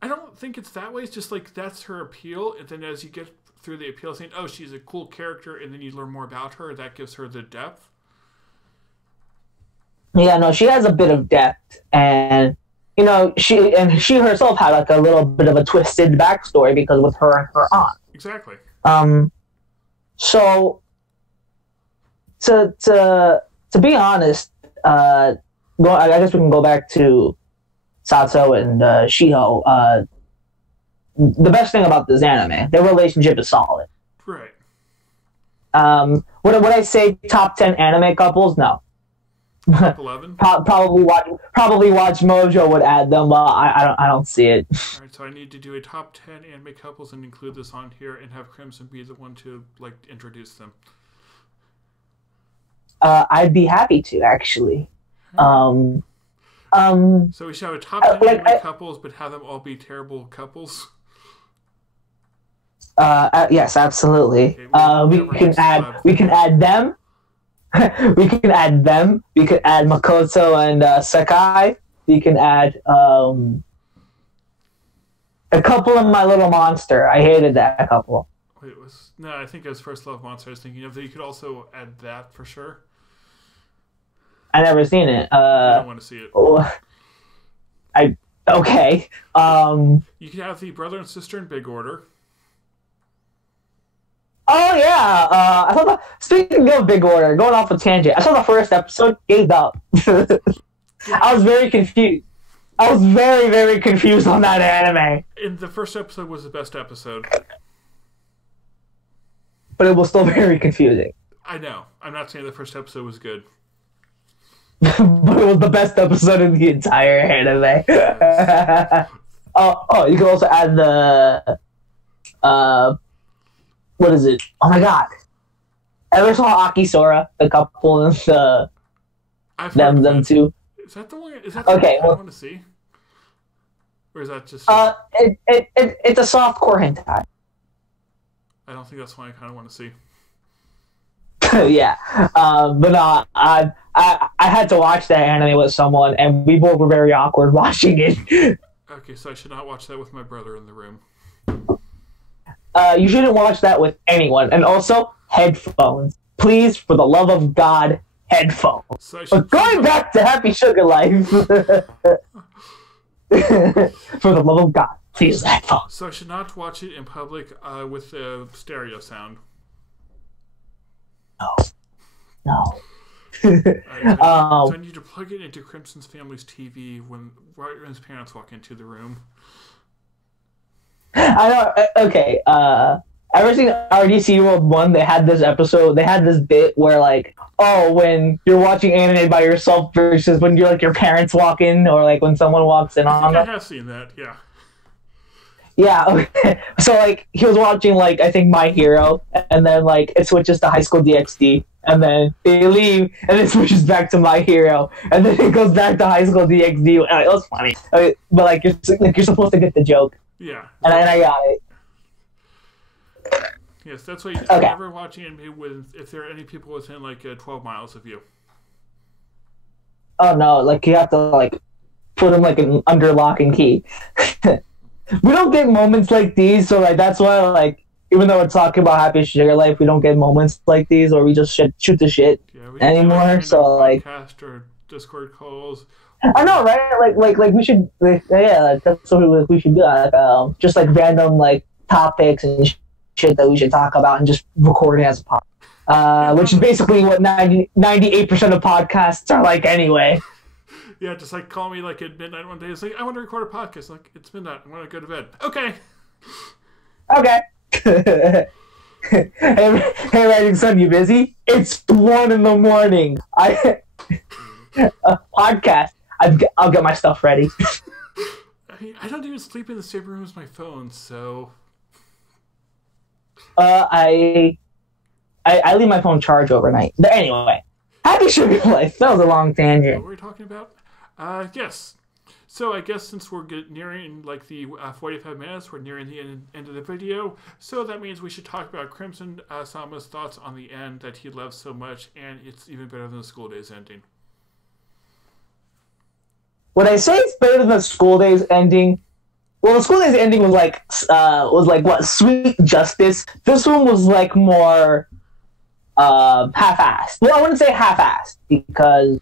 I don't think it's that way. It's just, like, that's her appeal, and then as you get through the appeal, saying, oh, she's a cool character, and then you learn more about her, that gives her the depth. Yeah, no, she has a bit of depth, and, you know, she herself had, like, a little bit of a twisted backstory because with her and her aunt. Exactly. So... To be honest, I guess we can go back to Satsu and Shiho. The best thing about this anime, their relationship is solid. Right. Would I say top 10 anime couples? No. Top 11? Probably watch Mojo would add them, but I don't see it. Alright, so I need to do a top 10 anime couples and include this on here and have Crimson be the one to like introduce them. I'd be happy to, actually. So we should have a top 10 anime couples, but have them all be terrible couples? Yes, absolutely. Okay, we can add them. We can add them. We could add Makoto and Sakai. We can add a couple of My Little Monster. I hated that couple. Wait, I think it was First Love Monster I was thinking of. You could also add that for sure. I never seen it. I don't want to see it. Okay. You could have the brother and sister in big order. Oh yeah. I saw speaking of big order, going off a tangent. I saw the first episode, gave up. I was very confused. I was very, very confused on that anime. And the first episode was the best episode. But it was still very confusing. I know. I'm not saying the first episode was good. But it was the best episode in the entire anime. Yes. Oh, you can also add the what is it? Oh my god! Ever saw Akisora, the couple and them two? Is that the one? Is that the one I want to see? Or is that just? It's a softcore hentai. I don't think that's one I kind of want to see. Yeah, but no, I had to watch that anime with someone, and we both were very awkward watching it. Okay, so I should not watch that with my brother in the room. You shouldn't watch that with anyone, and also headphones. Please, for the love of God, headphones. So but going back to Happy Sugar Life, for the love of God, please headphones. So I should not watch it in public with the stereo sound. No. Right, so I need to plug it into Crimson's family's TV right when his parents walk into the room. I know. Okay. Ever seen RDC World 1? They had this episode. They had this bit where, like, when you're watching anime by yourself versus when you're like your parents walk in, or like when someone walks in on them. I have seen that. Yeah. Yeah. Okay. So like he was watching like I think My Hero, and then like it switches to High School DxD, and then they leave, and it switches back to My Hero, and then it goes back to High School DxD. It was funny, but like you're supposed to get the joke. Yeah. And I got it. Yes, that's why you should never watch anime if there are any people within like 12 miles of you. Oh no! Like you have to like put them like under lock and key. We don't get moments like these, so like that's why like even though we're talking about Happy Sugar Life, we don't get moments like these, or we just shoot the shit anymore. So like podcast or Discord calls. I know, right? Like we should, that's what we should do. Like, just like random like topics and shit that we should talk about, and just record it as a pod. Which is basically what 98% of podcasts are like anyway. Yeah, just like call me like at midnight one day. It's like I want to record a podcast. Like it's midnight. I want to go to bed. Okay. Okay. Hey, Rising Sun, you busy? It's 1 a.m. A podcast. I'll get my stuff ready. I don't even sleep in the same room as my phone, so. I leave my phone charged overnight. But anyway, Happy Sugar Life. That was a long tangent. What were we talking about? Yes. So I guess since we're nearing like the 45 minutes, we're nearing the end of the video. So that means we should talk about Crimson Sama's thoughts on the end that he loves so much, and it's even better than the School Days ending. Would I say it's better than the School Days ending? Well, the School Days ending was like what, Sweet Justice. This one was like more half-assed. Well, I wouldn't say half-assed because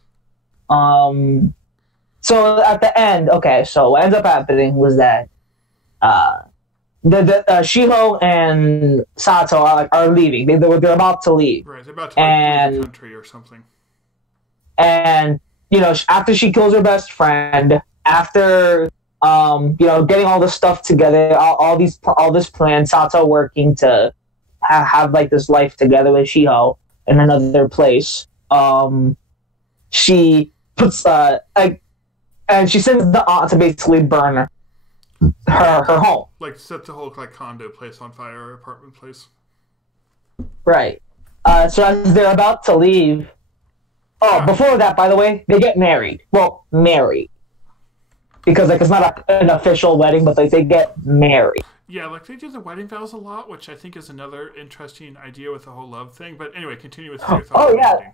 so at the end, okay, so what ends up happening was that Shiho and Sato are leaving. They're about to leave. Right, they're about to leave the country or something. And after she kills her best friend, after getting all this stuff together, all this plan, Sato working to have like this life together with Shiho in another place. She puts and she sends the aunt to basically burn her home. Like set the whole like condo place on fire, or apartment place. Right. So as they're about to leave. Oh, before that, by the way, they get married. Well, married. Because like it's not an official wedding, but like they get married. Yeah, like they do the wedding vows a lot, which I think is another interesting idea with the whole love thing. But anyway, continue with your thoughts. Oh yeah.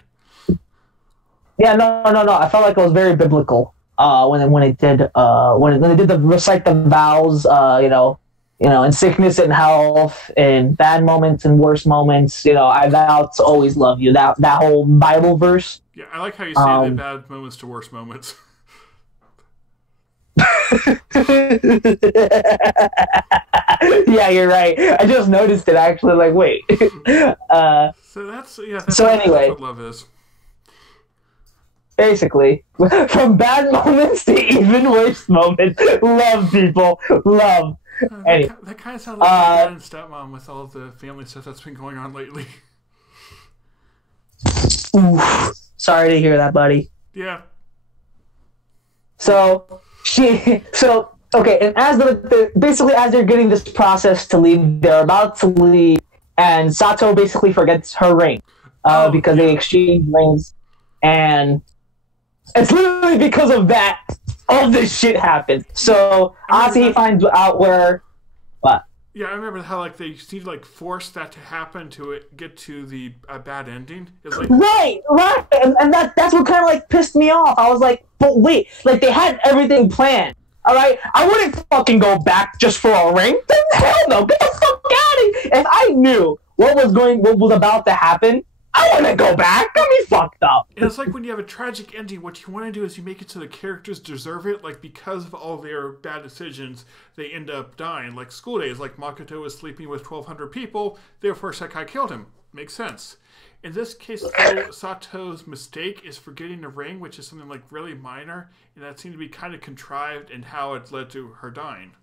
Yeah, no. I felt like it was very biblical. When they did the recite the vows, in sickness and health, in bad moments and worst moments, I vow to always love you. That whole Bible verse. Yeah, I like how you say the bad moments to worst moments. Yeah, you're right. I just noticed it actually. Like, wait. So anyway, that's what love is. Basically, from bad moments to even worse moments, love, people, love. Anyway, that kind of sounds like my dad and stepmom with all the family stuff that's been going on lately. Oof. Sorry to hear that, buddy. Yeah. Okay, and as basically as they're getting this process to leave, they're about to leave, and Sato basically forgets her ring, because they exchange rings, and it's literally because of that all this shit happens. So Asahi finds out where what? Yeah, I remember how like they seem to like force that to happen to get to the bad ending. It's like right, and that's what kind of like pissed me off. I was like, but wait, like they had everything planned. All right, I wouldn't fucking go back just for a ring. Hell no, get the fuck out of here. If I knew what was about to happen, I wouldn't go back. Got me fucked up. And it's like when you have a tragic ending, what you want to do is you make it so the characters deserve it. Like because of all their bad decisions, they end up dying. Like School Days, like Makoto was sleeping with 1,200 people, therefore Sekai killed him. Makes sense. In this case, though, Sato's mistake is forgetting the ring, which is something like really minor, and that seemed to be kind of contrived in how it led to her dying.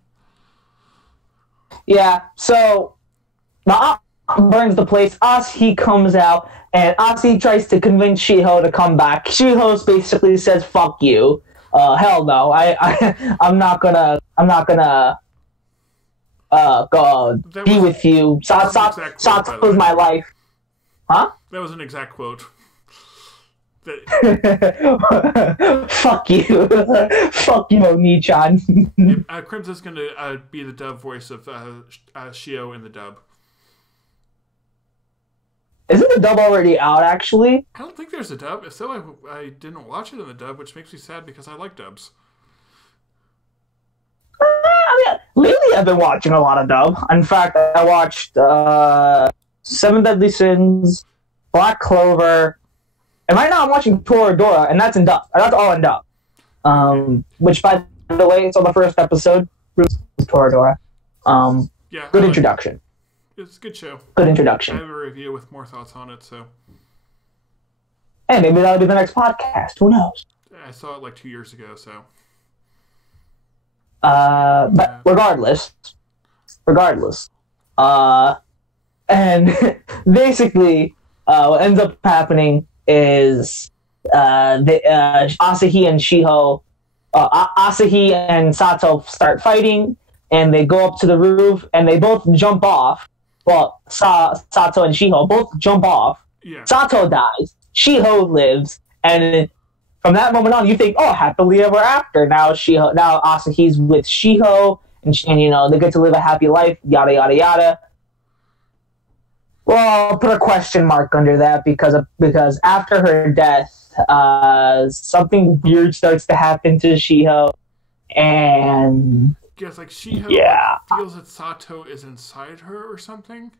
Yeah, so the burns the place. Asahi comes out, and Asahi tries to convince Shiho to come back. Shiho basically says, "Fuck you, hell no. I'm not gonna go be with you. Sato's my life." Huh? That was an exact quote. Fuck you. Fuck you, Oni-chan. Crimson's going to be the dub voice of Shio in the dub. Isn't the dub already out, actually? I don't think there's a dub. If so, I didn't watch it in the dub, which makes me sad because I like dubs. Lately I've been watching a lot of dub. In fact, I watched Seven Deadly Sins, Black Clover, and right now I'm watching Toradora, and that's in dub. That's all in dub. Which, by the way, it's on the first episode. Toradora. Yeah, good introduction. It's a good show. Good introduction. I have a review with more thoughts on it, so. Hey, maybe that'll be the next podcast. Who knows? I saw it like 2 years ago, so. But regardless, and basically, what ends up happening is Asahi and Shiho, Asahi and Sato start fighting, and they go up to the roof, and they both jump off. Well, Sato and Shiho both jump off. Yeah. Sato dies. Shiho lives, and from that moment on, you think, oh, happily ever after. Now Asahi's with Shiho, and they get to live a happy life, yada, yada, yada. Well, I'll put a question mark under that because after her death, something weird starts to happen to Shiho, and guess like Shiho feels that Sato is inside her or something.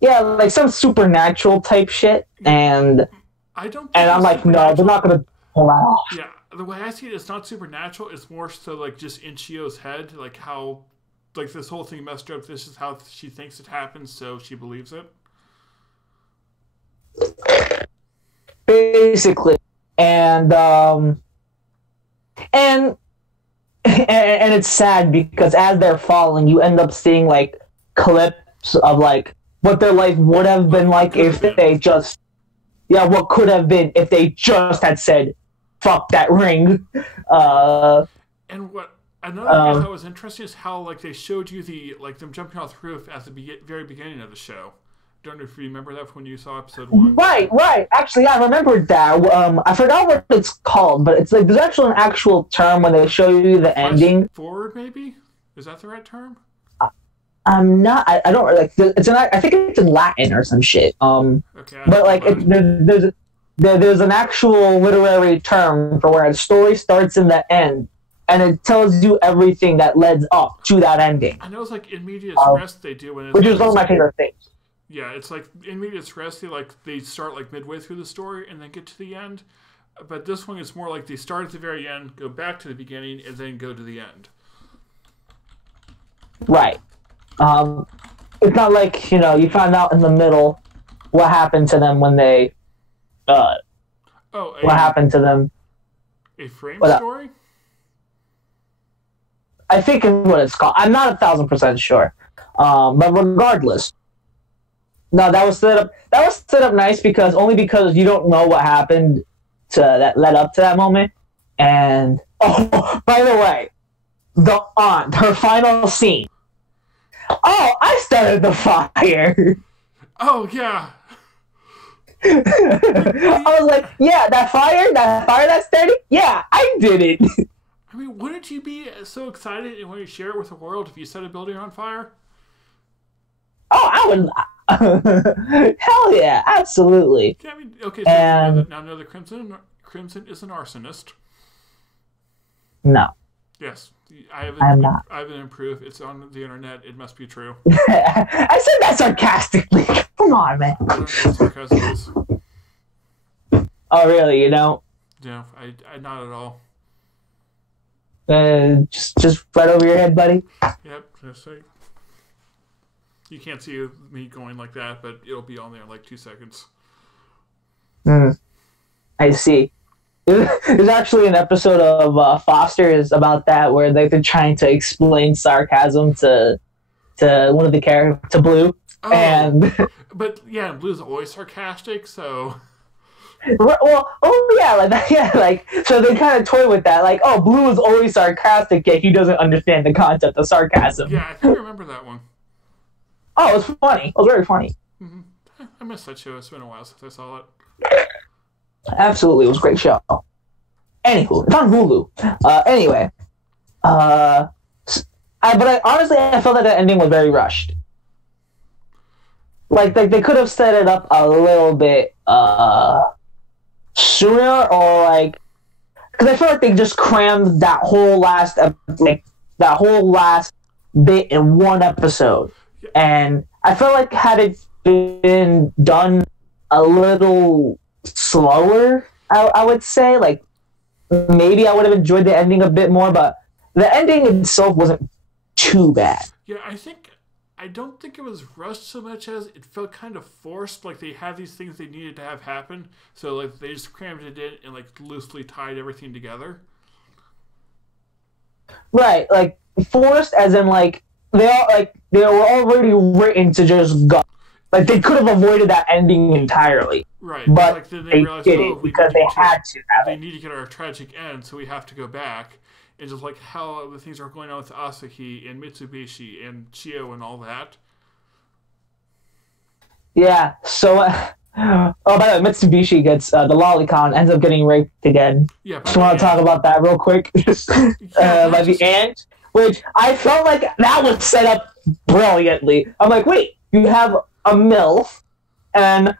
Yeah, like some supernatural type shit, and I don't. And I'm like, no, they're not gonna pull that off. Yeah, the way I see it, it's not supernatural. It's more so like just in Shio's head, like how. Like, this whole thing messed up. This is how she thinks it happens, so she believes it. Basically. and and and it's sad because as they're falling, you end up seeing like clips of like what their life would have been like if they just what could have been if they just had said fuck that ring. And what another thing I thought was interesting is how like they showed you the like them jumping off the roof at the very beginning of the show. Don't know if you remember that from when you saw episode 1. Right. Actually, I remembered that. I forgot what it's called, but it's like there's actually an actual term when they show you the ending. Forward, maybe? Is that the right term? I'm not. I don't like. It's an. I think it's in Latin or some shit. Okay, but like there's an actual literary term for where a story starts in the end, and it tells you everything that led up to that ending. I know it's like in medias res they do when it's which is one of my favorite things. Yeah, it's like in medias res they start like midway through the story and then get to the end. But this one is more like they start at the very end, go back to the beginning, and then go to the end. Right. It's not like, you found out in the middle what happened to them when they what happened to them. A frame story? I think is what it's called. I'm not 1,000% sure. But regardless. No, that was set up. That was set up nice because you don't know what happened that led up to that moment. And by the way, the aunt, her final scene. Oh, I started the fire. Oh yeah. I was like, yeah, that fire that started. Yeah, I did it. I mean, wouldn't you be so excited and want to share it with the world if you set a building on fire? Oh, I would. Hell yeah, absolutely. Yeah, I mean, okay, so now know that Crimson is an arsonist. No. Yes, I'm not. I haven't improved. It's on the internet. It must be true. I said that sarcastically. Come on, man. I don't know what sarcasm is. Oh, really? You don't? No, I not at all. Just right over your head, buddy. Yep, just like. You can't see me going like that, but it'll be on there in like 2 seconds. I see. There's actually an episode of Foster's about that where they're trying to explain sarcasm to one of the characters, to Blue. Oh, but yeah, Blue's always sarcastic, so. Well, so they kind of toy with that, like, oh, Blue is always sarcastic, yet he doesn't understand the concept of sarcasm. Yeah, I think I remember that one. Oh, it was funny. It was very funny. Mm-hmm. I missed that show. It's been a while since I saw it. Absolutely, it was a great show. Anywho, it's on Hulu. Anyway, honestly, I felt that the ending was very rushed. Like they could have set it up a little bit sooner, or like, because I feel like they just crammed that whole last bit in one episode, and I feel like had it been done a little slower, I would say, like, maybe I would have enjoyed the ending a bit more, but the ending itself wasn't too bad. Yeah, I don't think it was rushed so much as it felt kind of forced, like they had these things they needed to have happen, so like they just crammed it in and like loosely tied everything together. Right, like forced as in like they were already written to just go. Like they could have avoided that ending entirely. Right, but like then they realized, did it because they had to have they need to get our tragic end, so we have to go back. And just like how the things are going on with Asahi and Mitsubishi and Chio and all that. Yeah, so by the way, Mitsubishi gets the lolicon ends up getting raped again. Yeah, just want to talk about that real quick. By the end, which I felt like that was set up brilliantly. I'm like, wait, you have a MILF and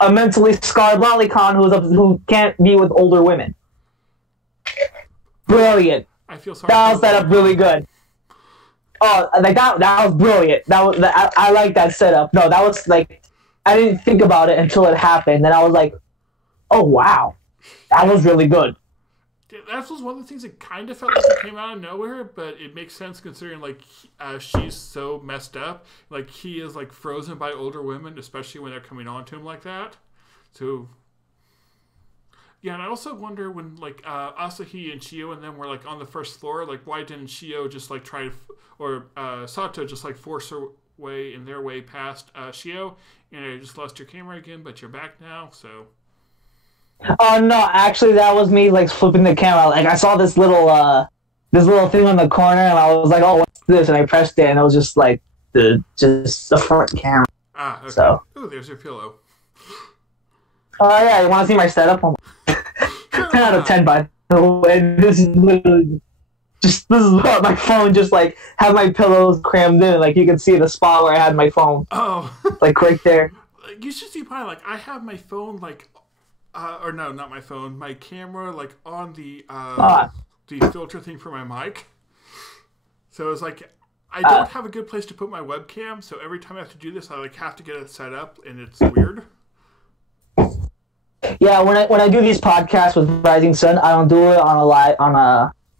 a mentally scarred lolicon who can't be with older women. Brilliant. I feel sorry. That was set up really good. Oh, like that was brilliant. I like that setup. No, that was like, I didn't think about it until it happened, and I was like, oh wow, that was really good. Yeah, that was one of the things that kind of felt like it came out of nowhere, but it makes sense considering like she's so messed up. Like he is like frozen by older women, especially when they're coming on to him like that. So Yeah, and I also wonder when like Asahi and Shio and them were like on the first floor, like why didn't Shio just like try to, or Sato just like force her way in their way past Shio, and I just lost your camera again, but you're back now, so. Oh no, actually that was me like flipping the camera. Like I saw this little thing on the corner, and I was like, "Oh, what's this?" And I pressed it, and it was just like just the front camera. Ah, okay. So. Oh, there's your pillow. Oh yeah, you want to see my setup? 10 out of 10, by the way. This is literally this is what my phone just like have my pillows crammed in. Like you can see the spot where I had my phone. Oh. Like right there. You should see mine. Like I have my phone like, or no, not my phone. My camera like on the filter thing for my mic. So it's like I don't have a good place to put my webcam. So every time I have to do this, I like have to get it set up, and it's weird. Yeah, when I do these podcasts with Rising Sun, I don't do it on a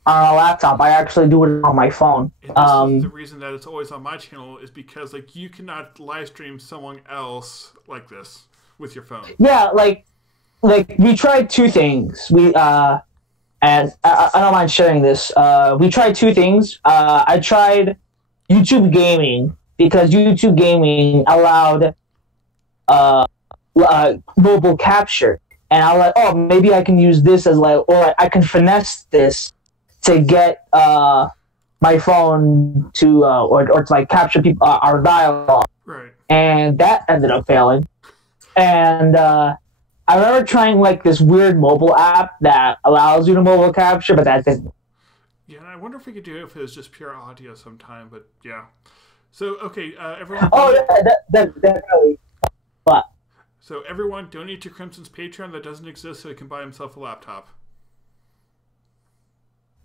laptop. I actually do it on my phone. And this is the reason that it's always on my channel is because like you cannot live stream someone else like this with your phone. Yeah, like we tried two things. We and I don't mind sharing this. We tried two things. I tried YouTube Gaming because YouTube Gaming allowed mobile capture, and I was like, oh, maybe I can use this as like, or I can finesse this to get my phone to or to like capture people our dialogue. Right. And that ended up failing. And I remember trying like this weird mobile app that allows you to mobile capture, but that didn't. Yeah, and I wonder if we could do it if it was just pure audio sometime. But yeah. So okay, everyone. Oh yeah, that definitely. But. So everyone donate to Crimson's Patreon that doesn't exist so he can buy himself a laptop.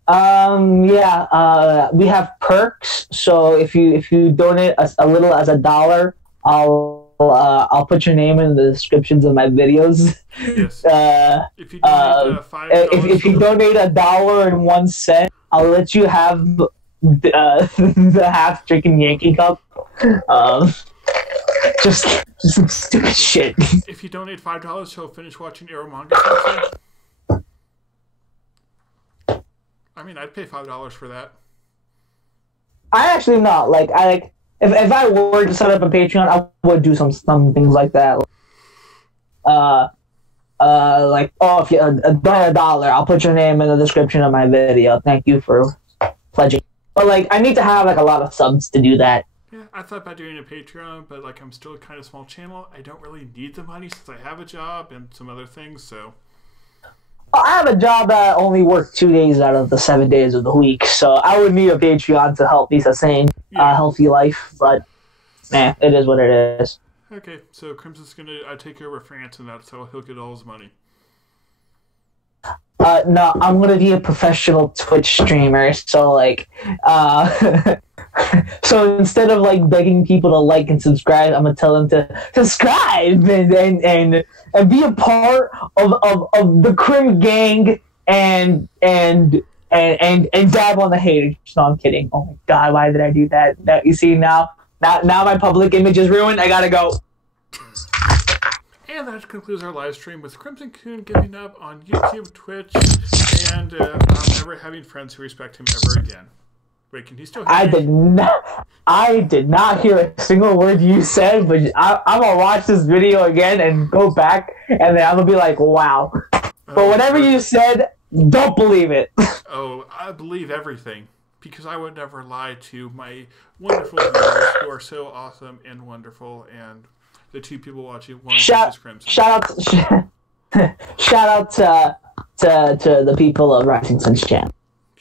Yeah, we have perks. So if you donate a little as $1, I'll put your name in the descriptions of my videos. Yes. If you donate $5, if you donate $1.01, I'll let you have the half chicken Yankee cup. Just some stupid shit. If you donate $5, he'll finish watching Arrow manga sensei. I mean, I'd pay $5 for that. I actually not like. I like if I were to set up a Patreon, I would do some things like that. Like if you donate $1, I'll put your name in the description of my video. Thank you for pledging. But like, I need to have like a lot of subs to do that. Yeah, I thought about doing a Patreon, but like I'm still a kind of small channel. I don't really need the money since I have a job and some other things, so. I have a job that I only work 2 days out of the 7 days of the week, so I would need a Patreon to help me sustain a healthy life, but it is what it is. Okay, so Crimson's going to take over France and that, so he'll get all his money. No, I'm gonna be a professional Twitch streamer, so like, so instead of like begging people to like and subscribe, I'm gonna tell them to subscribe and be a part of the Crim gang and dab on the haters. No, I'm kidding. Oh my god, why did I do that? You see now my public image is ruined. I gotta go. And that concludes our live stream with Crimson Coon giving up on YouTube, Twitch, and never having friends who respect him ever again. Wait, can he still hear me? I did not hear a single word you said, but I'm gonna watch this video again and go back, and then I'm gonna be like, wow. But whatever you said, don't believe it. Oh, I believe everything. Because I would never lie to my wonderful viewers who are so awesome and wonderful, and the two people watching, one is Crimson. Shout out to the people of Rising Sun's channel.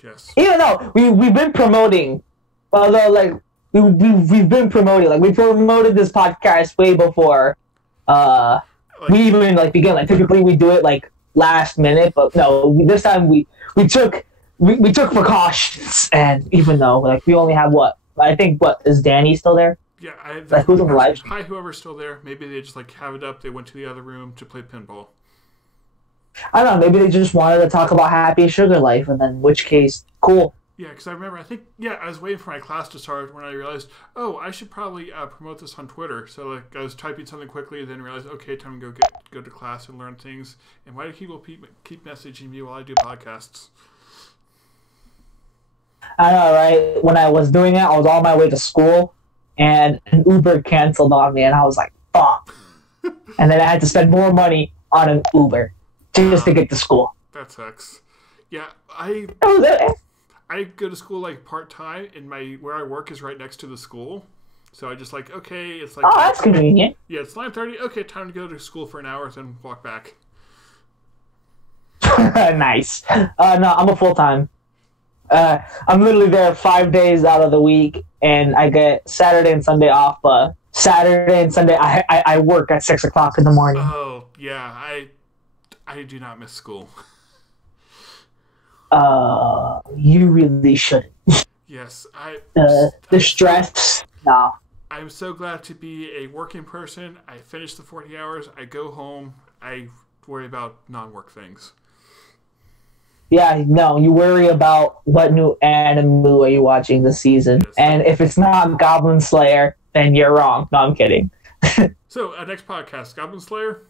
Yes. Even though we've been promoting, although like we've been promoting, like we promoted this podcast way before we even like begin. Like typically we do it like last minute, but no, this time we took precautions, and even though like we only have what is Danny still there? Yeah, like who's on the live? Hi, whoever's still there. Maybe they just like have it up. They went to the other room to play pinball. I don't know. Maybe they just wanted to talk about Happy Sugar Life, and then in which case, cool. Yeah, because I remember, I was waiting for my class to start when I realized, oh, I should probably promote this on Twitter. So like I was typing something quickly, and then realized, okay, time to go to class and learn things. And why do people keep messaging me while I do podcasts? I know, right? When I was doing it, I was on my way to school, and an Uber canceled on me, and I was like, fuck. And then I had to spend more money on an Uber just to get to school. That sucks. Yeah, I go to school like part-time, and where I work is right next to the school. So I just like, okay, it's like... Oh, that's convenient. Yeah, it's 9:30. Okay, time to go to school for an hour, then walk back. Nice. No, I'm a full-time. I'm literally there 5 days out of the week, and I get Saturday and Sunday off, but Saturday and Sunday I work at 6 o'clock in the morning. Oh, yeah, I do not miss school. You really shouldn't. Yes, the stress, no. I'm so glad to be a working person. I finish the 40 hours, I go home, I worry about non-work things. Yeah, no, you worry about what new anime are you watching this season. Yes. And if it's not Goblin Slayer, then you're wrong. No, I'm kidding. So, next podcast, Goblin Slayer?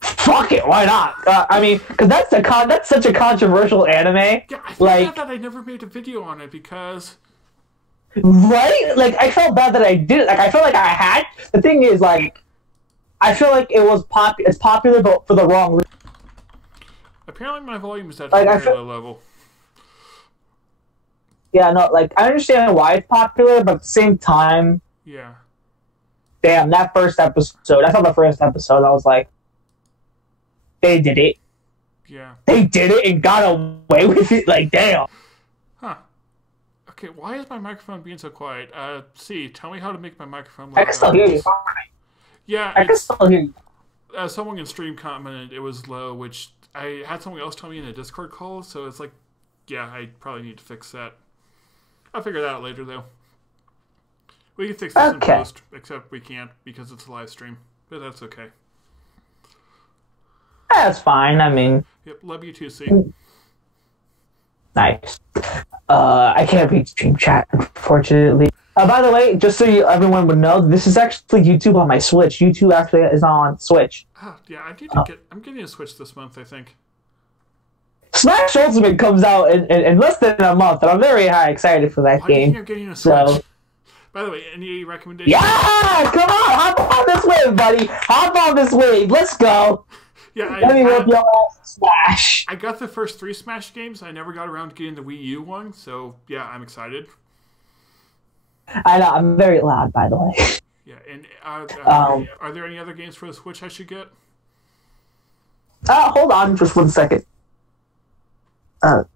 Fuck it, why not? I mean, because that's such a controversial anime. Yeah, I feel bad that I never made a video on it because... Right? Like, I felt bad that I did it. Like, I felt like I had... The thing is, like, I feel like it's popular, but for the wrong reason. Apparently my volume is at a very low level. Yeah, no, like, I understand why it's popular, but at the same time... Yeah. Damn, that first episode, I saw the first episode, I was like, they did it. Yeah. They did it and got away with it, like, damn. Huh. Okay, why is my microphone being so quiet? Tell me how to make my microphone louder. I can still hear you. Yeah, I can still hear you. Someone in stream commented it was low, which I had someone else tell me in a Discord call, so it's like, yeah, I probably need to fix that. I'll figure that out later, though. We can fix this in post, except we can't because it's a live stream, but that's okay. That's fine, I mean... Yep, love you too, C. Nice. I can't read stream chat, unfortunately. By the way, just so everyone would know, this is actually YouTube on my Switch. YouTube actually is on Switch. Oh, yeah, I'm getting a Switch this month, I think. Smash Ultimate comes out in less than a month, and I'm very excited for that game. You're getting a Switch. By the way, any recommendations? Yeah! Come on! Hop on this wave, buddy! Hop on this wave! Let's go! Yeah, Let me rip your ass, Smash! I got the first 3 Smash games. I never got around to getting the Wii U one, so yeah, I'm excited. I know, I'm very loud, by the way. Yeah, and are there any other games for the Switch I should get? Hold on just 1 second. They're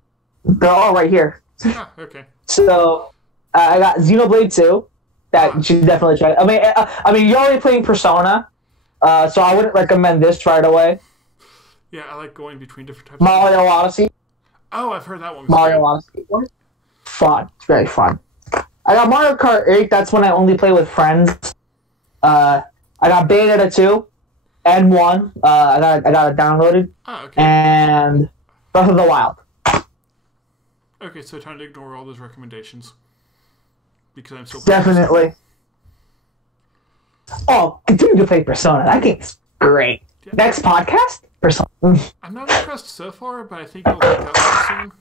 all right here. Ah, okay. So, I got Xenoblade 2. That you should definitely try. I mean, you're already playing Persona, so I wouldn't recommend this right away. Yeah, I like going between different types. Mario Odyssey. Oh, I've heard that one. Mario Odyssey. Fun. It's very fun. I got Mario Kart 8. That's when I only play with friends. I got Bayonetta 2 and 1. I got it downloaded. Oh, okay. And Breath of the Wild. Okay, so time to ignore all those recommendations. Because I'm so definitely. Oh, continue to play Persona. That game's great. Yeah. Next podcast? Persona. I'm not impressed so far, but I think it'll pick up soon.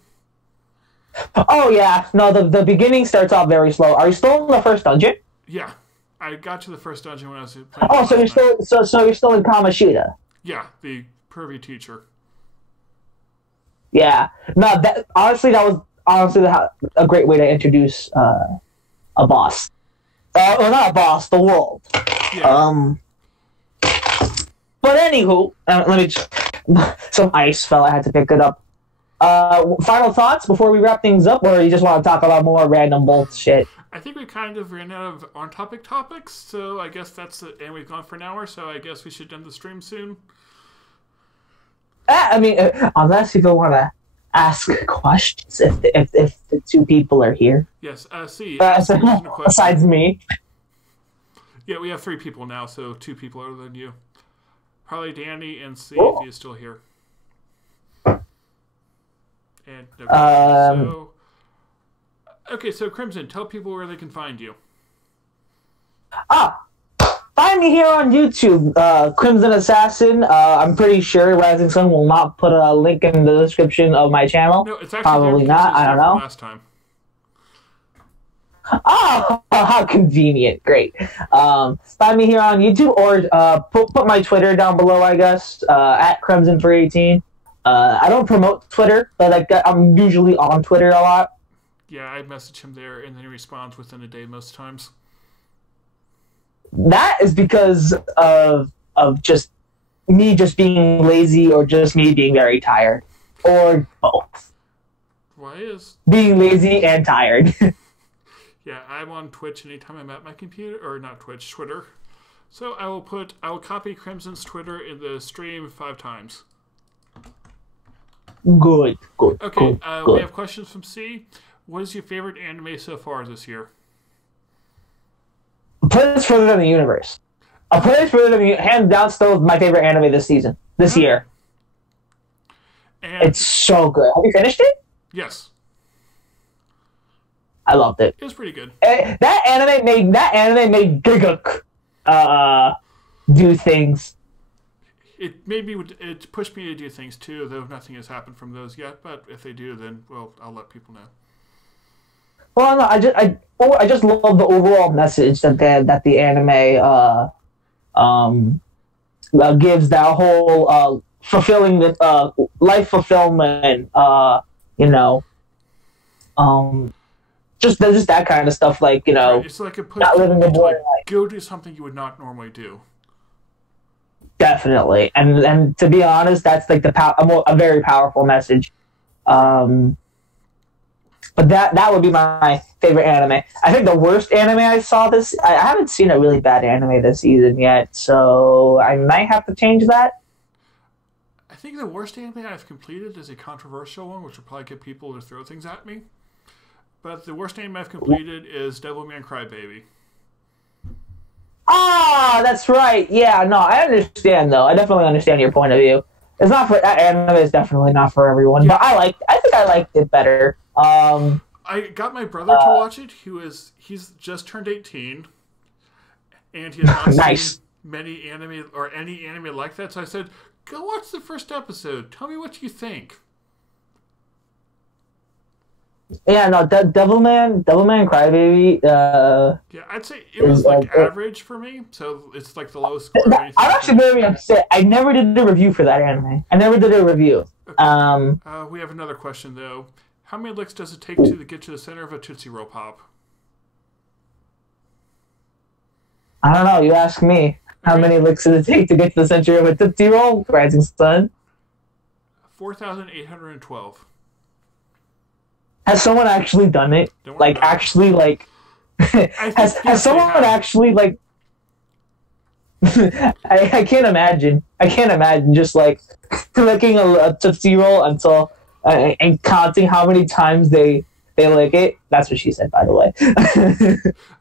Oh, yeah. No, the beginning starts off very slow. Are you still in the first dungeon? Yeah. I got to the first dungeon when I was playing. Oh, so you're still in Kamoshida? Yeah, the pervy teacher. Yeah. No, that was a great way to introduce a boss. Well, not a boss, the world. Yeah. But anywho, let me just... Some ice fell, I had to pick it up. Final thoughts before we wrap things up, or you just want to talk about more random bullshit? I think we kind of ran out of on-topic topics, so I guess that's it. And we've gone for an hour, so I guess we should end the stream soon. I mean, unless you don't want to ask questions, if the two people are here. Yes, see. Besides me. Yeah, we have 3 people now, so 2 people other than you. Probably Danny and see if he is still here. And And no Um, so Crimson, tell people where they can find you. ah, Find me here on YouTube, Crimson Assassin. I'm pretty sure Rising Sun will not put a link in the description of my channel. No, it's actually Probably not. I don't know. Last time. Oh, how convenient. Great. Find me here on YouTube or put my Twitter down below, I guess, at Crimson318. I don't promote Twitter, but I'm usually on Twitter a lot. Yeah, I message him there, and then he responds within a day most times. That is because of just me just being lazy or just me being very tired. Or both. Why is... Being lazy and tired. Yeah, I'm on Twitch anytime I'm at my computer, or not Twitch, Twitter. So I will copy Crimson's Twitter in the stream 5 times. Good. Okay, good. We have questions from C. What is your favorite anime so far this year? Place Further Than the Universe. A Place Further Than the hands down still my favorite anime this year. And it's so good. Have you finished it? Yes. I loved it. It was pretty good. That anime made Giguk do things. It pushed me to do things too, though nothing has happened from those yet. But if they do, then well, I'll let people know. Well, no, I just love the overall message that the anime gives, that whole fulfilling the life fulfillment. Just that kind of stuff, like, you know, right. It's like not living the boy life. Go do something you would not normally do. Definitely, and to be honest, that's like a very powerful message. But that would be my favorite anime. I think the worst anime I saw I haven't seen a really bad anime this season yet, so I might have to change that. I think the worst anime I've completed is a controversial one, which will probably get people to throw things at me. But the worst anime I've completed is Devilman Crybaby. Ah, that's right. Yeah, no, I understand though. I definitely understand your point of view. It's not for that anime. Is definitely not for everyone. Yeah. But I think I liked it better. I got my brother to watch it. He's just turned 18, and he has not seen many anime or any anime like that. So I said, "Go watch the first episode. Tell me what you think." Yeah, no, Devilman Crybaby. Yeah, I'd say it was like average for me. So it's like the lowest score. I'm actually very upset. I never did a review for that anime. I never did a review. Okay. We have another question though. How many licks does it take to get to the center of a Tootsie Roll Pop? I don't know. You ask me. How many licks does it take to get to the center of a Tootsie Roll, Rising Sun? 4,812. Has someone actually done it? Like, actually, like... has someone actually, like... I can't imagine. I can't imagine just, like, licking a Tootsie Roll until... and counting how many times they lick it. That's what she said, by the way.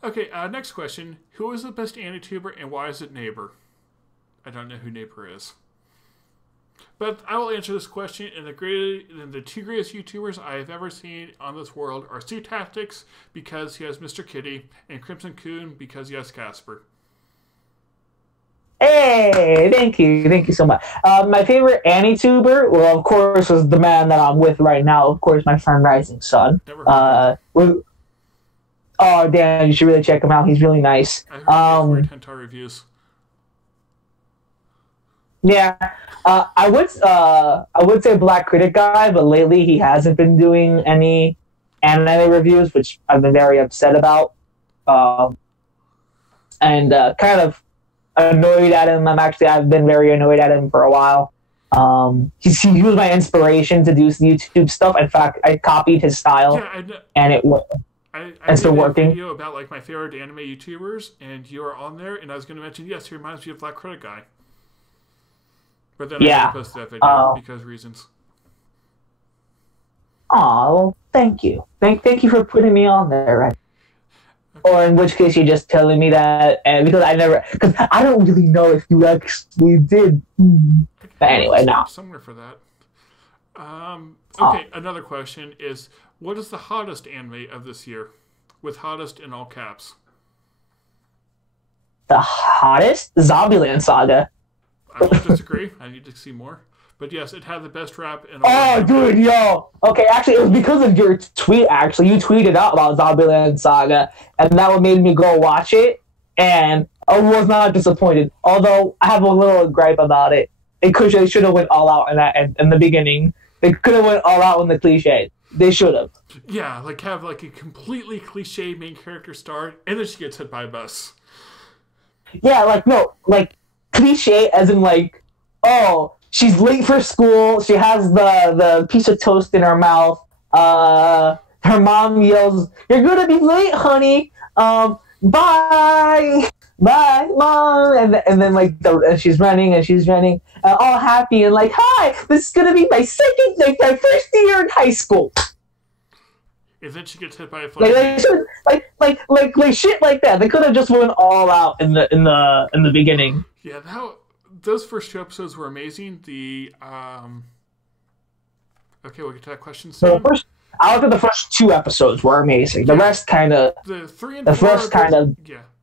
Okay, next question. Who is the best anti-tuber and why is it Neighbor? I don't know who Neighbor is. But I will answer this question, and the 2 greatest YouTubers I have ever seen on this world are Sea Tactics, because he has Mr. Kitty, and Crimson Coon, because he has Casper. Hey, thank you so much. My favorite anti-tuber, well, of course, was the man that I'm with right now. Of course, my friend Rising Sun. Oh, damn, you should really check him out. He's really nice. I heard hentai reviews. Yeah, I would say Black Critic Guy, but lately he hasn't been doing any anime reviews, which I've been very upset about, and kind of annoyed at him. I've been very annoyed at him for a while. He was my inspiration to do YouTube stuff. In fact, I copied his style, and it worked. It's been working. I did a video about like my favorite anime YouTubers, and you are on there, and I was going to mention, yes, he reminds me of Black Critic Guy. But then I didn't post that video because reasons. Oh, thank you. Thank you for putting me on there, right? Okay. Or in which case you're just telling me that, and because I don't really know if you actually did. But anyway, no. Somewhere for that. Okay, another question is, what is the hottest anime of this year? With hottest in all caps. The hottest? Zombieland Saga. I won't disagree. I need to see more. But yes, it had the best rap in all Oh, dude, yo. Okay, actually, it was because of your tweet, actually. You tweeted out about Zombieland Saga, and that what made me go watch it, and I was not disappointed. Although, I have a little gripe about it. They should have went all out in the beginning. They could have went all out in the cliche. They should have. Yeah, like have like a completely cliche main character star, and then she gets hit by a bus. Yeah, like, no, like, cliche as in, like, oh, she's late for school, she has the piece of toast in her mouth, her mom yells, "You're gonna be late, honey, bye, bye, mom," and then, like, and she's running, all happy, and like, "Hi, this is gonna be my first year in high school." And then she gets hit by a flying like shit like that. They could have just went all out in the beginning. Yeah, those first 2 episodes were amazing. Okay, we'll get to that question soon. I looked at the first 2 episodes were amazing. The rest kind of the 3 and the 4 first kind of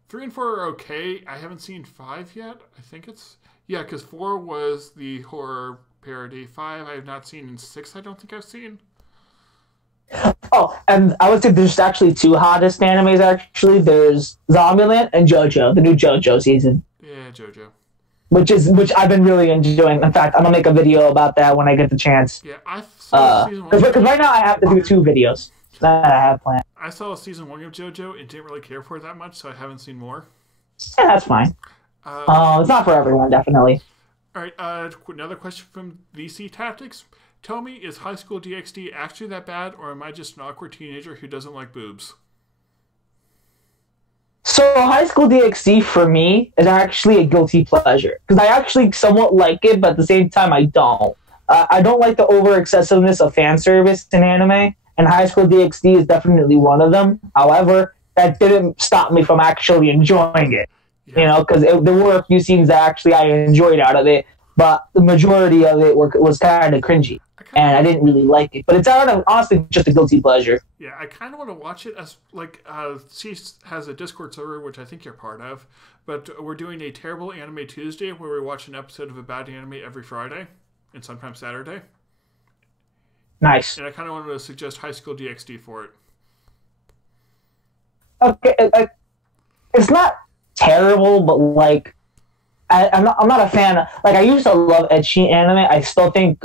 3 and 4 are okay. I haven't seen 5 yet. I think it's because 4 was the horror parody. 5 I have not seen, and 6 I don't think I've seen. Oh, and I would say there's actually 2 hottest animes. Actually, there's Zombieland and JoJo, the new JoJo season. Yeah, JoJo. Which I've been really enjoying. In fact, I'm gonna make a video about that when I get the chance. Yeah, I saw season 1. Because right now I have to do 2 videos that I have planned. I saw season 1 of JoJo and didn't really care for it that much, so I haven't seen more. Yeah, that's fine. It's not for everyone, definitely. All right, another question from VC Tactics. Tell me, is High School DxD actually that bad, or am I just an awkward teenager who doesn't like boobs? So High School DxD for me is actually a guilty pleasure because I actually somewhat like it, but at the same time I don't. I don't like the over excessiveness of fan service in anime, and High School DxD is definitely one of them. However, that didn't stop me from actually enjoying it. Yeah. You know, because there were a few scenes that actually I enjoyed out of it, but the majority of it was kind of cringy. And I didn't really like it. But it's honestly just a guilty pleasure. Yeah, I kind of want to watch it as, like, she has a Discord server, which I think you're part of. But we're doing a Terrible Anime Tuesday where we watch an episode of a bad anime every Friday and sometimes Saturday. Nice. And I kind of wanted to suggest High School DxD for it. Okay, it's not terrible, but, like, I'm not a fan. Like, I used to love ecchi anime. I still think,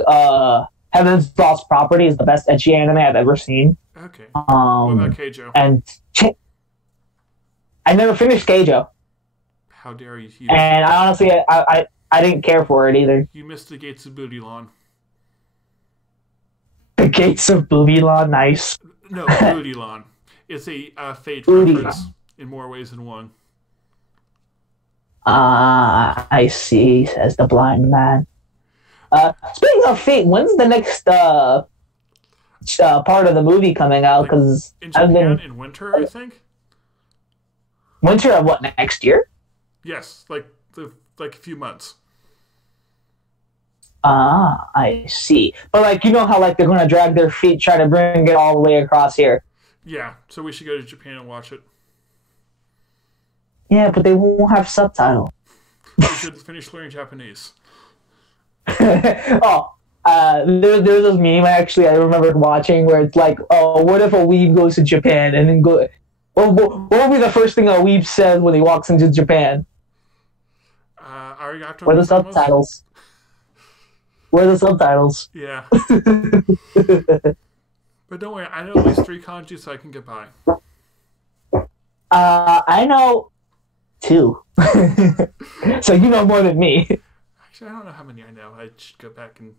Heaven's Lost Property is the best ecchi anime I've ever seen. Okay. What about Keijo? And I never finished Keijo. How dare you? And I honestly, I didn't care for it either. You missed the Gates of Booty Lawn. The Gates of Booty Lawn, nice. No, Booty Lawn. It's a Fate reference in more ways than one. I see, says the blind man. Speaking of Fate, when's the next part of the movie coming out? Because in Japan, in winter, I think. Winter of what, next year? Yes, like a few months. I see. But like, you know how like they're gonna drag their feet, try to bring it all the way across here. Yeah, so we should go to Japan and watch it. Yeah, but they won't have subtitles. We should finish learning Japanese. There's this meme actually I remember watching where it's like, oh, what if a weeb goes to Japan and then what would be the first thing a weeb says when he walks into Japan? Arigato. Where are the subtitles? Where are the subtitles? Yeah. But don't worry, I know at least 3 kanji, so I can get by. I know 2. So you know more than me. Actually, I don't know how many I know. I should go back and...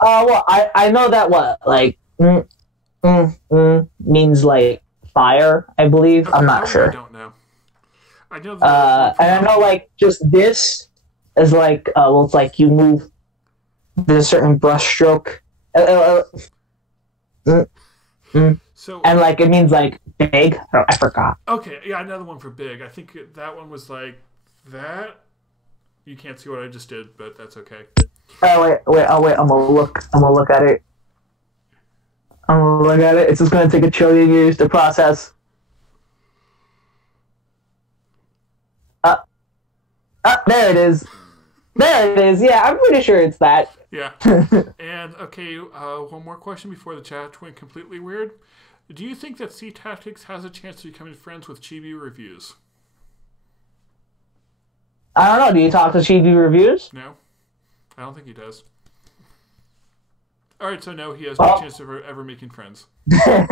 Well, I know that what, like, means, like, fire, I believe. Okay, I'm not sure. I don't know. I know and I know, like, just this is, like, well, it's like you move this certain brush stroke. So, and, like, it means, like, big. I forgot. Okay, yeah, another one for big. I think that one was, like, that... You can't see what I just did, but that's okay. Oh wait! I'm gonna look at it. I'm gonna look at it. It's just gonna take 1,000,000,000,000 years to process. There it is. There it is. Yeah, I'm pretty sure it's that. Yeah. And, okay, one more question before the chat went completely weird. Do you think that C Tactics has a chance of becoming friends with Chibi Reviews? I don't know. Do you talk to Chibi Reviews? No. I don't think he does. Alright, so no, he has no chance of ever making friends. Well,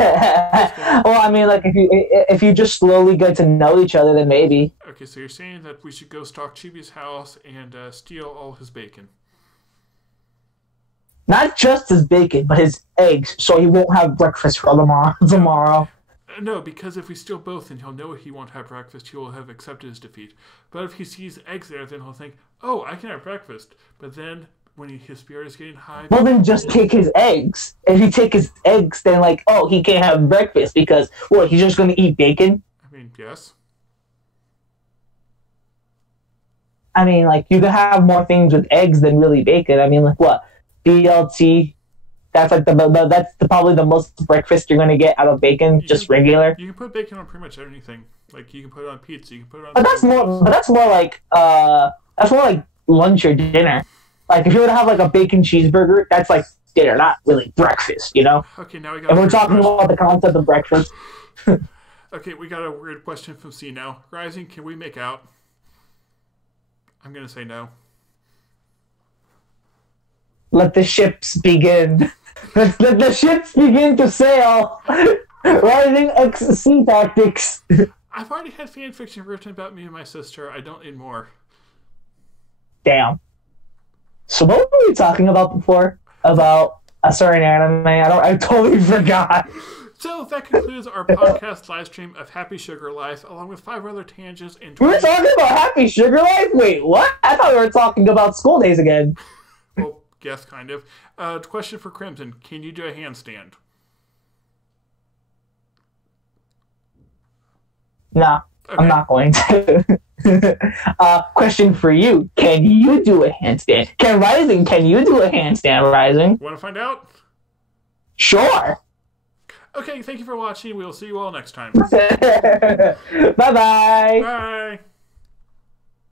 I mean, like, if you just slowly get to know each other, then maybe. Okay, so you're saying that we should go stalk Chibi's house and steal all his bacon. Not just his bacon, but his eggs, so he won't have breakfast for tomorrow. No, because if we steal both, then he'll know he won't have breakfast. He will have accepted his defeat. But if he sees eggs there, then he'll think, oh, I can have breakfast. But then, when his spirit is getting high... Well, then just take his eggs. If you take his eggs, then, like, oh, he can't have breakfast because, what, he's just going to eat bacon? I mean, yes. I mean, like, you can have more things with eggs than really bacon. I mean, like, what? BLT... That's like probably the most breakfast you're gonna get out of bacon, just regular. You can put bacon on pretty much anything. Like you can put it on pizza, you can put it on. But that's more like lunch or dinner. Like if you were to have like a bacon cheeseburger, that's like dinner, not really breakfast, you know? Okay, now we got. And we're talking about the concept of breakfast. Okay, we got a weird question from C now. Rising, can we make out? I'm gonna say no. Let the ships begin. Let the ships begin to sail. Rising X C Tactics. I've already had fan fiction written about me and my sister. I don't need more. Damn. So what were we talking about before? About a certain anime? I totally forgot. So that concludes our podcast live stream of Happy Sugar Life, along with 5 other tangents. We were talking about Happy Sugar Life? Wait, what? I thought we were talking about school days again. Well, yes, kind of. Question for Crimson. Can you do a handstand? No, okay. I'm not going to. Question for you. Can you do a handstand? Can you do a handstand, Rising? Want to find out? Sure. Okay, thank you for watching. We'll see you all next time. Bye-bye. Bye.